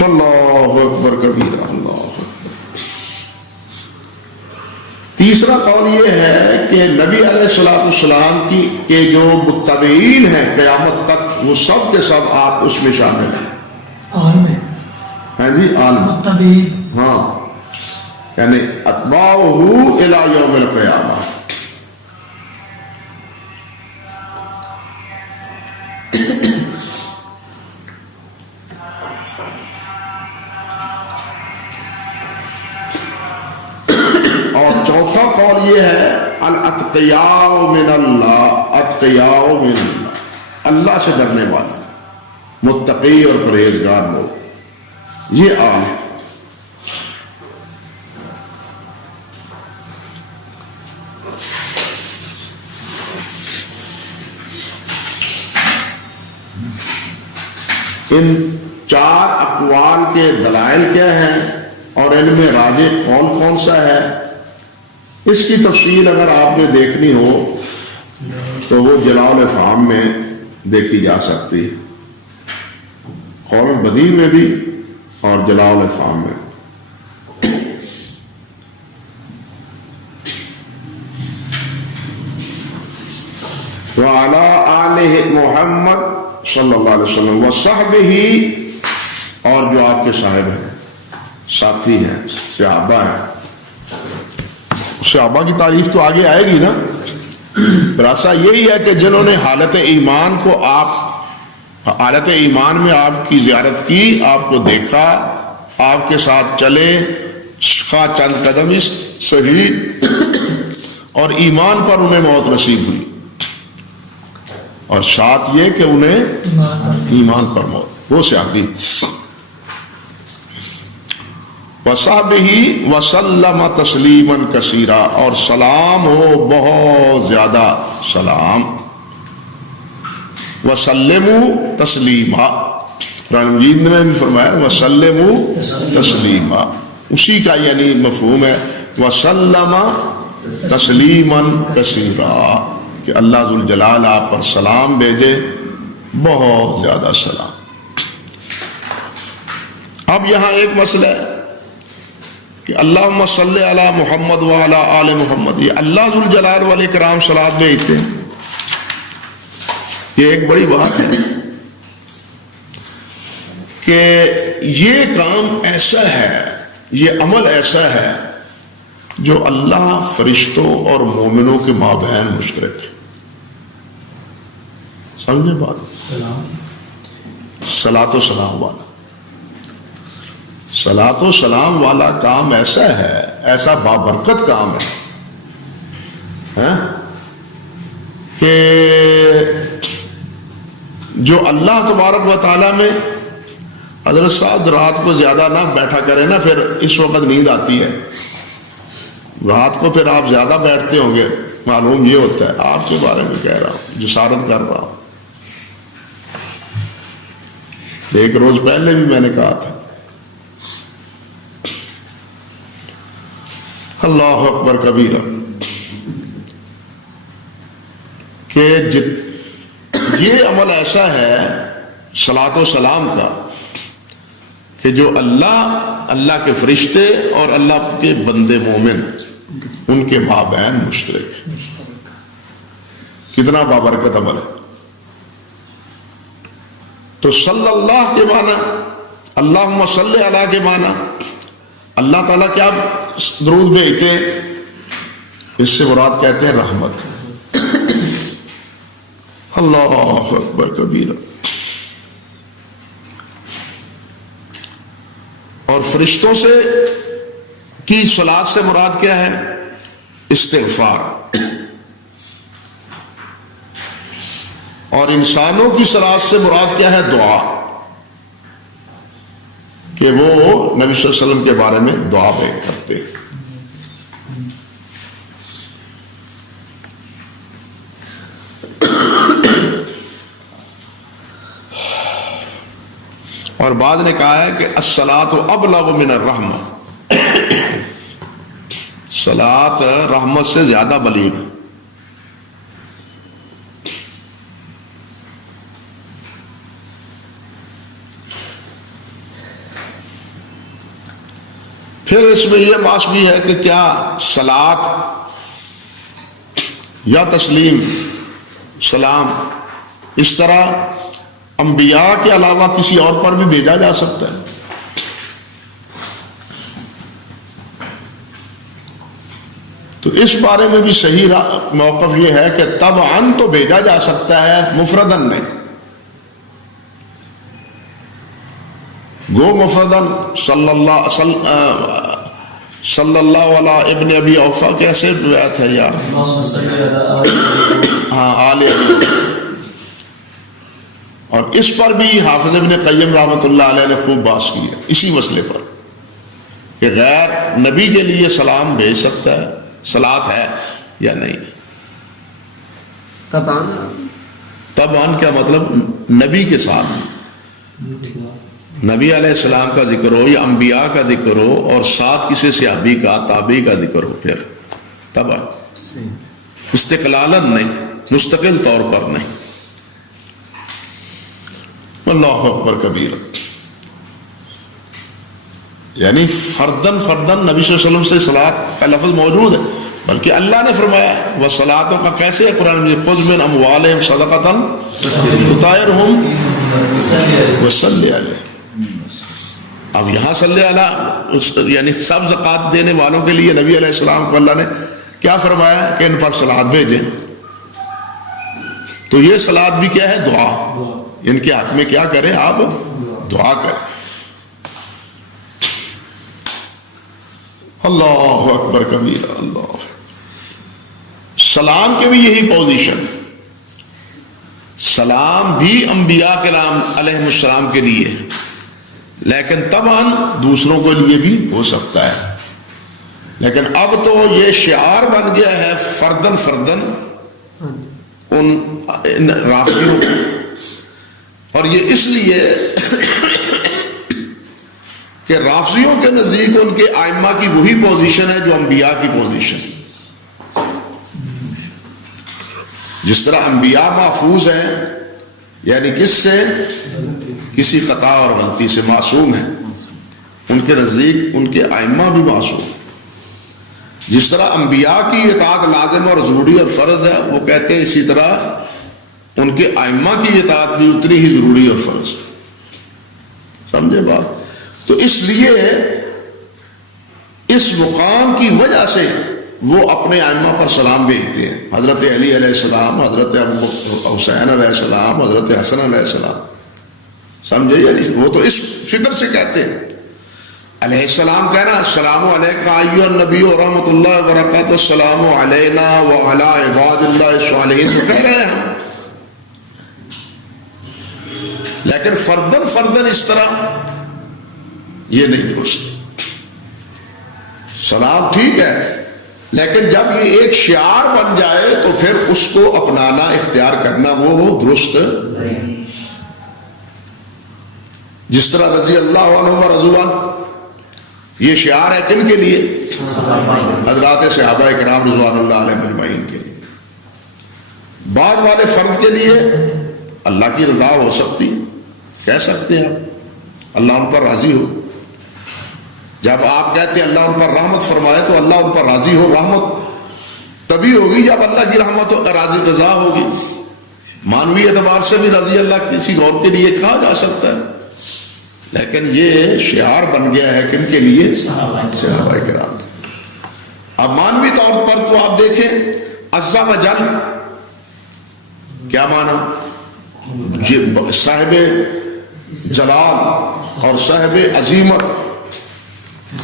اللہ اکبر کبیرہ، اللہ اکبر۔ تیسرا قول یہ ہے کہ نبی علیہ السلام کی کے جو متبعین ہیں قیامت تک وہ سب کے سب آپ اس میں شامل ہیں، عالم ہیں جی، عالم متبعین، ہاں، یعنی اتباعہ الی یوم القیامہ۔ اور چوتھا قول یہ ہے الاتقیاء من اللہ، اتقیاء من اللہ، اللہ سے ڈرنے والے متقی اور پرہیزگار لوگ، یہ آل ہے۔ ان چار اقوال کے دلائل کیا ہیں اور ان میں راجح قول کون سا ہے، اس کی تفصیل اگر آپ نے دیکھنی ہو تو وہ جلاء الافہام میں دیکھی جا سکتی ہے، قول البدیع میں بھی اور جلاء الافہام میں۔ وعلی آلہ محمد صلی اللہ علیہ وسلم وصحبہ، اور جو آپ کے صاحب ہیں، ساتھی ہیں، صحابہ ہیں۔ صحابہ کی تعریف تو آگے آئے گی نا۔ خلاصہ یہی ہے کہ جنہوں نے حالت ایمان کو، آپ حالت ایمان میں آپ کی زیارت کی، آپ کو دیکھا، آپ کے ساتھ چلے، خواہ چند قدم صحیح، اور ایمان پر انہیں موت نصیب ہوئی، اور ساتھ یہ کہ انہیں ایمان پر موت، وہ صحابی۔ وَصَحْبِهِ وَسَلَّمَ تَسْلِيمًا كَثِيرًا، اور سلام ہو بہت زیادہ سلام۔ وَسَلِّمُوا تَسْلِيمًا، قرآن مجید میں بھی فرمایا وَسَلِّمُوا تَسْلِيمًا، اسی کا یعنی مفہوم ہے وَسَلَّمَ تَسْلِيمًا كَثِيرًا، کہ اللہ ذوالجلال آپ پر سلام بھیجے، بہت زیادہ سلام۔ اب یہاں ایک مسئلہ ہے کہ اللہم صلی علی محمد وعلی آل محمد، یہ اللہ ذوالجلال والاکرام صلاۃ بھیجتے ہیں، یہ ایک بڑی بات ہے کہ یہ کام ایسا ہے، یہ عمل ایسا ہے جو اللہ، فرشتوں اور مومنوں کے مابین مشترک ہے۔ سمجھے بات؟ صلاۃ و سلام والا، صلاۃ و سلام والا کام ایسا ہے، ایسا بابرکت کام ہے کہ جو اللہ تبارک و تعالیٰ میں، حضرت صاحب رات کو زیادہ نہ بیٹھا کرے نا، پھر اس وقت نیند آتی ہے، رات کو پھر آپ زیادہ بیٹھتے ہوں گے، معلوم یہ ہوتا ہے، آپ کے بارے میں کہہ رہا ہوں، جسارت کر رہا ہوں۔ ایک روز پہلے بھی میں نے کہا تھا، اللہ اکبر کبیرہ، کہ یہ عمل ایسا ہے صلاۃ و سلام کا کہ جو اللہ کے فرشتے اور اللہ کے بندے مومن ان کے مابین مشترک، کتنا بابرکت عمل ہے۔ تو صلی اللہ کے معنی، اللہم صلی علی کے معنی، اللہ تعالیٰ کیا درود بھیجتے ہیں، اس سے مراد کہتے ہیں رحمت۔ اللہ اکبر کبیرہ۔ اور فرشتوں سے کی صلاۃ سے مراد کیا ہے؟ استغفار۔ اور انسانوں کی صلاۃ سے مراد کیا ہے؟ دعا، کہ وہ نبی صلی اللہ علیہ وسلم کے بارے میں دعا کرتے ہیں۔ اور بعد نے کہا ہے کہ الصلاۃ ابلغ من الرحمہ، صلاۃ رحمت سے زیادہ بلیغ ہے۔ پھر اس میں یہ بات بھی ہے کہ کیا صلاۃ یا تسلیم، سلام، اس طرح انبیاء کے علاوہ کسی اور پر بھی بھیجا جا سکتا ہے؟ تو اس بارے میں بھی صحیح موقف یہ ہے کہ طبعاً تو بھیجا جا سکتا ہے، مفردن نہیں۔ گو مفردن صلی اللہ علیہ ابن ابی اوفا، کیسے روایت ہے یار؟ ہاں، آل ابی۔ اور اس پر بھی حافظ ابن قیم رحمۃ اللہ علیہ نے خوب بحث کی ہے، اسی مسئلے پر کہ غیر نبی کے لیے سلام بھیج سکتا ہے، صلاۃ ہے یا نہیں۔ طبعاً کیا مطلب؟ نبی کے ساتھ، نبی علیہ السلام کا ذکر ہو یا انبیاء کا ذکر ہو، اور ساتھ کسی صحابی کا، تابعی کا ذکر ہو، پھر طبعاً، استقلالاً نہیں، مستقل طور پر نہیں۔ اللہ اکبر کبیرہ، یعنی فردن نبی صلی اللہ علیہ وسلم سے صلاۃ کا لفظ موجود ہے، بلکہ اللہ نے فرمایا وہ صلاتوں کا کیسے ہے قرآن میں، خذ من اموالہم صدقۃ تطہرہم وصلی علیہم۔ اب یہاں صلی علیہ، یعنی سب زکوٰۃ دینے والوں کے لیے نبی علیہ السلام کو اللہ نے کیا فرمایا کہ ان پر صلات بھیجیں۔ تو یہ صلات بھی کیا ہے؟ دعا۔ ان کے حق میں کیا کریں آپ؟ دعا کریں۔ اللہ اکبر کبیرہ، اللہ سلام کی بھی یہی پوزیشن ہے. سلام بھی انبیاء کرام علیہ السلام کے لیے ہے، لیکن طبعاً دوسروں کے لیے بھی ہو سکتا ہے. لیکن اب تو یہ شعار بن گیا ہے فردن فردن ان رافضیوں کو، اور یہ اس لیے کہ رافضیوں کے نزدیک ان کے ائمہ کی وہی پوزیشن ہے جو انبیاء کی پوزیشن. جس طرح انبیاء محفوظ ہیں، یعنی کس سے؟ کسی خطا اور غلطی سے معصوم ہیں، ان کے نزدیک ان کے ائمہ بھی معصوم. جس طرح انبیاء کی اطاعت لازم اور ضروری اور فرض ہے، وہ کہتے ہیں اسی طرح ان کے ائمہ کی اطاعت بھی اتنی ہی ضروری اور فرض ہے. سمجھے بات؟ تو اس لیے اس مقام کی وجہ سے وہ اپنے ائمہ پر سلام بھیجتے ہیں. حضرت علی علیہ السلام، حضرت ابو حسین علیہ السلام، حضرت حسن علیہ السلام. سمجھے؟ یعنی وہ تو اس فکر سے کہتے ہیں. علیہ السلام کہنا السلام علیکم ایھا النبی ورحمۃ اللہ وبرکاتہ، السلام علینا وعلی عباد اللہ الصالحین کہہ رہے ہیں ہم. لیکن فردن فردن اس طرح یہ نہیں درست. سلام ٹھیک ہے، لیکن جب یہ ایک شعار بن جائے تو پھر اس کو اپنانا، اختیار کرنا وہ درست. جس طرح رضی اللہ عنہ و رضوا عنہ یہ شعار ہے کن کے لیے؟ حضرات صحابہ کرام رضوان اللہ علیہم اجمعین کے لیے. بعد والے فرد کے لیے اللہ کی رضا ہو سکتی، کہہ سکتے ہیں آپ اللہ ان پر راضی ہو. جب آپ کہتے ہیں اللہ ان پر رحمت فرمائے تو اللہ ان پر راضی ہو. رحمت تبھی ہوگی جب اللہ کی رحمت راضی رضا ہوگی. مانوی اعتبار سے بھی رضی اللہ کسی اور کے لیے کہا جا سکتا ہے، لیکن یہ شعار بن گیا ہے کن کے لیے؟ صحابہ کرام. اب مانوی طور پر تو آپ دیکھیں عز و جل کیا معنی؟ صاحب جلال اور صاحب عظیمت.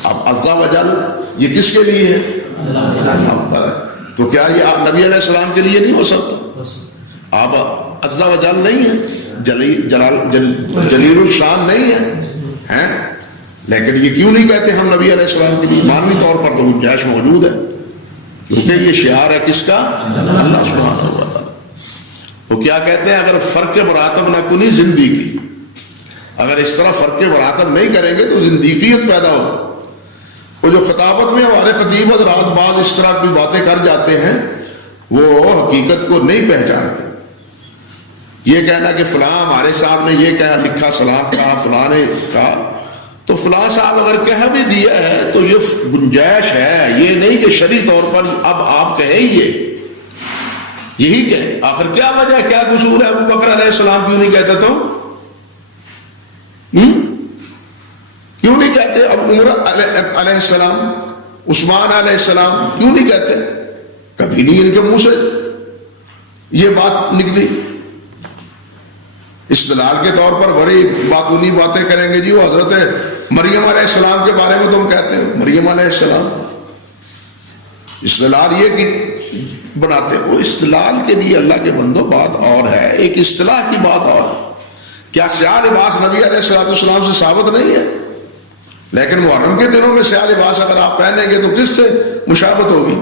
اب عز و جل یہ کس کے لیے ہے؟ اللہ. تو کیا یہ نبی علیہ السلام کے لیے نہیں ہو سکتا؟ آپ عز و جل نہیں ہے، جلیل الشان نہیں ہے، لیکن یہ کیوں نہیں کہتے ہم نبی علیہ السلام کے لیے؟ مانوی طور پر تو گنجائش موجود ہے، کیونکہ یہ شعار ہے کس کا؟ اللہ سبحانہ و تعالیٰ. وہ کیا کہتے ہیں؟ اگر فرق مراتب نہ کنی زندگی، اگر اس طرح فرق مراتب نہیں کریں گے تو زندگیت پیدا ہو. وہ جو خطابت میں ہمارے خطیب حضرات بعض اس طرح کی باتیں کر جاتے ہیں، وہ حقیقت کو نہیں پہچانتے. یہ کہنا کہ فلاں ہمارے صاحب نے یہ کہا، لکھا سلام کہا، فلاں نے کہا، تو فلاں صاحب اگر کہہ بھی دیا ہے تو یہ گنجائش ہے، یہ نہیں کہ شرعی طور پر اب آپ کہیں یہی کہیں. آخر کیا وجہ، کیا قصور ہے؟ ابو بکر علیہ السلام کیوں نہیں کہتے؟ تو کیوں نہیں کہتے؟ اب عمر علیہ السلام، عثمان علیہ السلام کیوں نہیں کہتے؟ کبھی نہیں ان کے منہ سے یہ بات نکلی. استدلال کے طور پر بڑی باتونی باتیں کریں گے جی وہ حضرت مریم علیہ السلام کے بارے میں تم کہتے ہو مریم علیہ السلام. استدلال یہ کہ بناتے ہو، استدلال کے لیے اللہ کے بندو بات اور ہے، ایک اصطلاح کی بات اور. کیا سیاہ لباس نبی علیہ السلام سے ثابت نہیں ہے؟ لیکن محرم کے دنوں میں سیاہ لباس اگر آپ پہنیں گے تو کس سے مشابہت ہوگی؟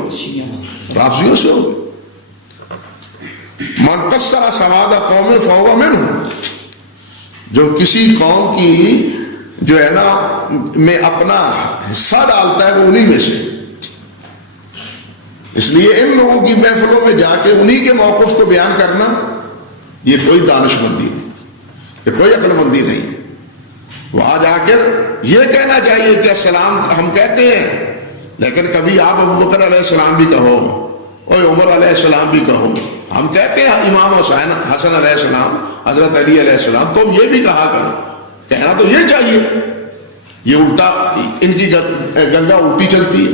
رافضیوں سے ہوگی. من قصر سواد قوم فهو منهم، جو کسی قوم کی جو ہے نا میں اپنا حصہ ڈالتا ہے وہ انہی میں سے. اس لیے ان لوگوں کی محفلوں میں جا کے انہی کے موقف کو بیان کرنا یہ کوئی دانش مندی نہیں، یہ کوئی عقل مندی نہیں ہے. وہاں جا کر یہ کہنا چاہیے کہ السلام ہم کہتے ہیں، لیکن کبھی آپ ابو بکر علیہ السلام بھی کہو اور عمر علیہ السلام بھی کہو. ہم کہتے ہیں امام حسین حسن علیہ السلام، حضرت علی علیہ السلام، تم یہ بھی کہا کرو. کہنا تو یہ چاہیے. یہ الٹا ان کی گنگا الٹی چلتی ہے،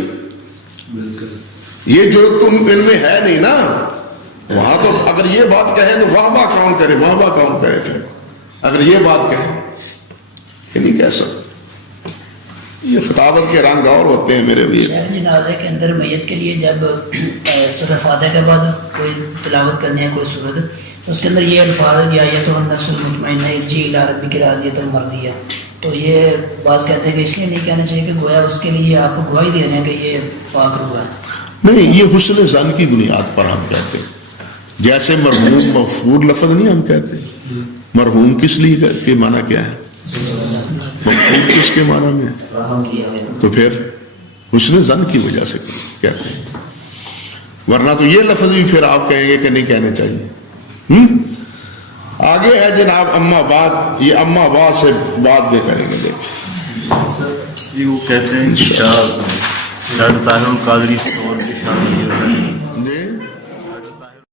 یہ جو تم ان میں ہے نہیں نا. وہاں تو اگر یہ بات کہیں تو واہ واہ کون کرے، واہ واہ کون کرے. پھر اگر یہ بات کہیں یہ نہیں کہہ سکتے. یہ خطابت کے رنگ اور ہوتے ہیں میرے بھی. شیخ جنازے کے اندر میت کے لیے جب سورہ فاتحہ کے بعد کوئی تلاوت کرنے ہے کوئی سورت، تو اس کے اندر یہ الفاظ یا تو النفس المطمئنہ ارجعی الی ربک راضیۃ مرضیہ، تو یہ بعض کہتے ہیں کہ اس لیے نہیں کہنا چاہیے کہ گویا اس کے لیے آپ کو گواہی دے رہے ہیں کہ یہ پاک روح ہے. نہیں، یہ حسن ظن کی بنیاد پر ہم کہتے ہیں. جیسے مرحوم مغفور لفظ نہیں ہم کہتے. مرحوم کس لیے کے معنی کیا ہے؟ مغفور کس کے معنی میں ہے؟ تو پھر حسن ظن کی وجہ سے کہتے ہیں. ورنہ تو یہ لفظ بھی پھر آپ کہیں گے کہ نہیں کہنے چاہیے. آگے ہے جناب اما بعد. یہ اما بعد سے بعد میں کریں گے. دیکھیں وہ کہتے ہیں کہ شاہ طاہر القادری سے اور بھی شامل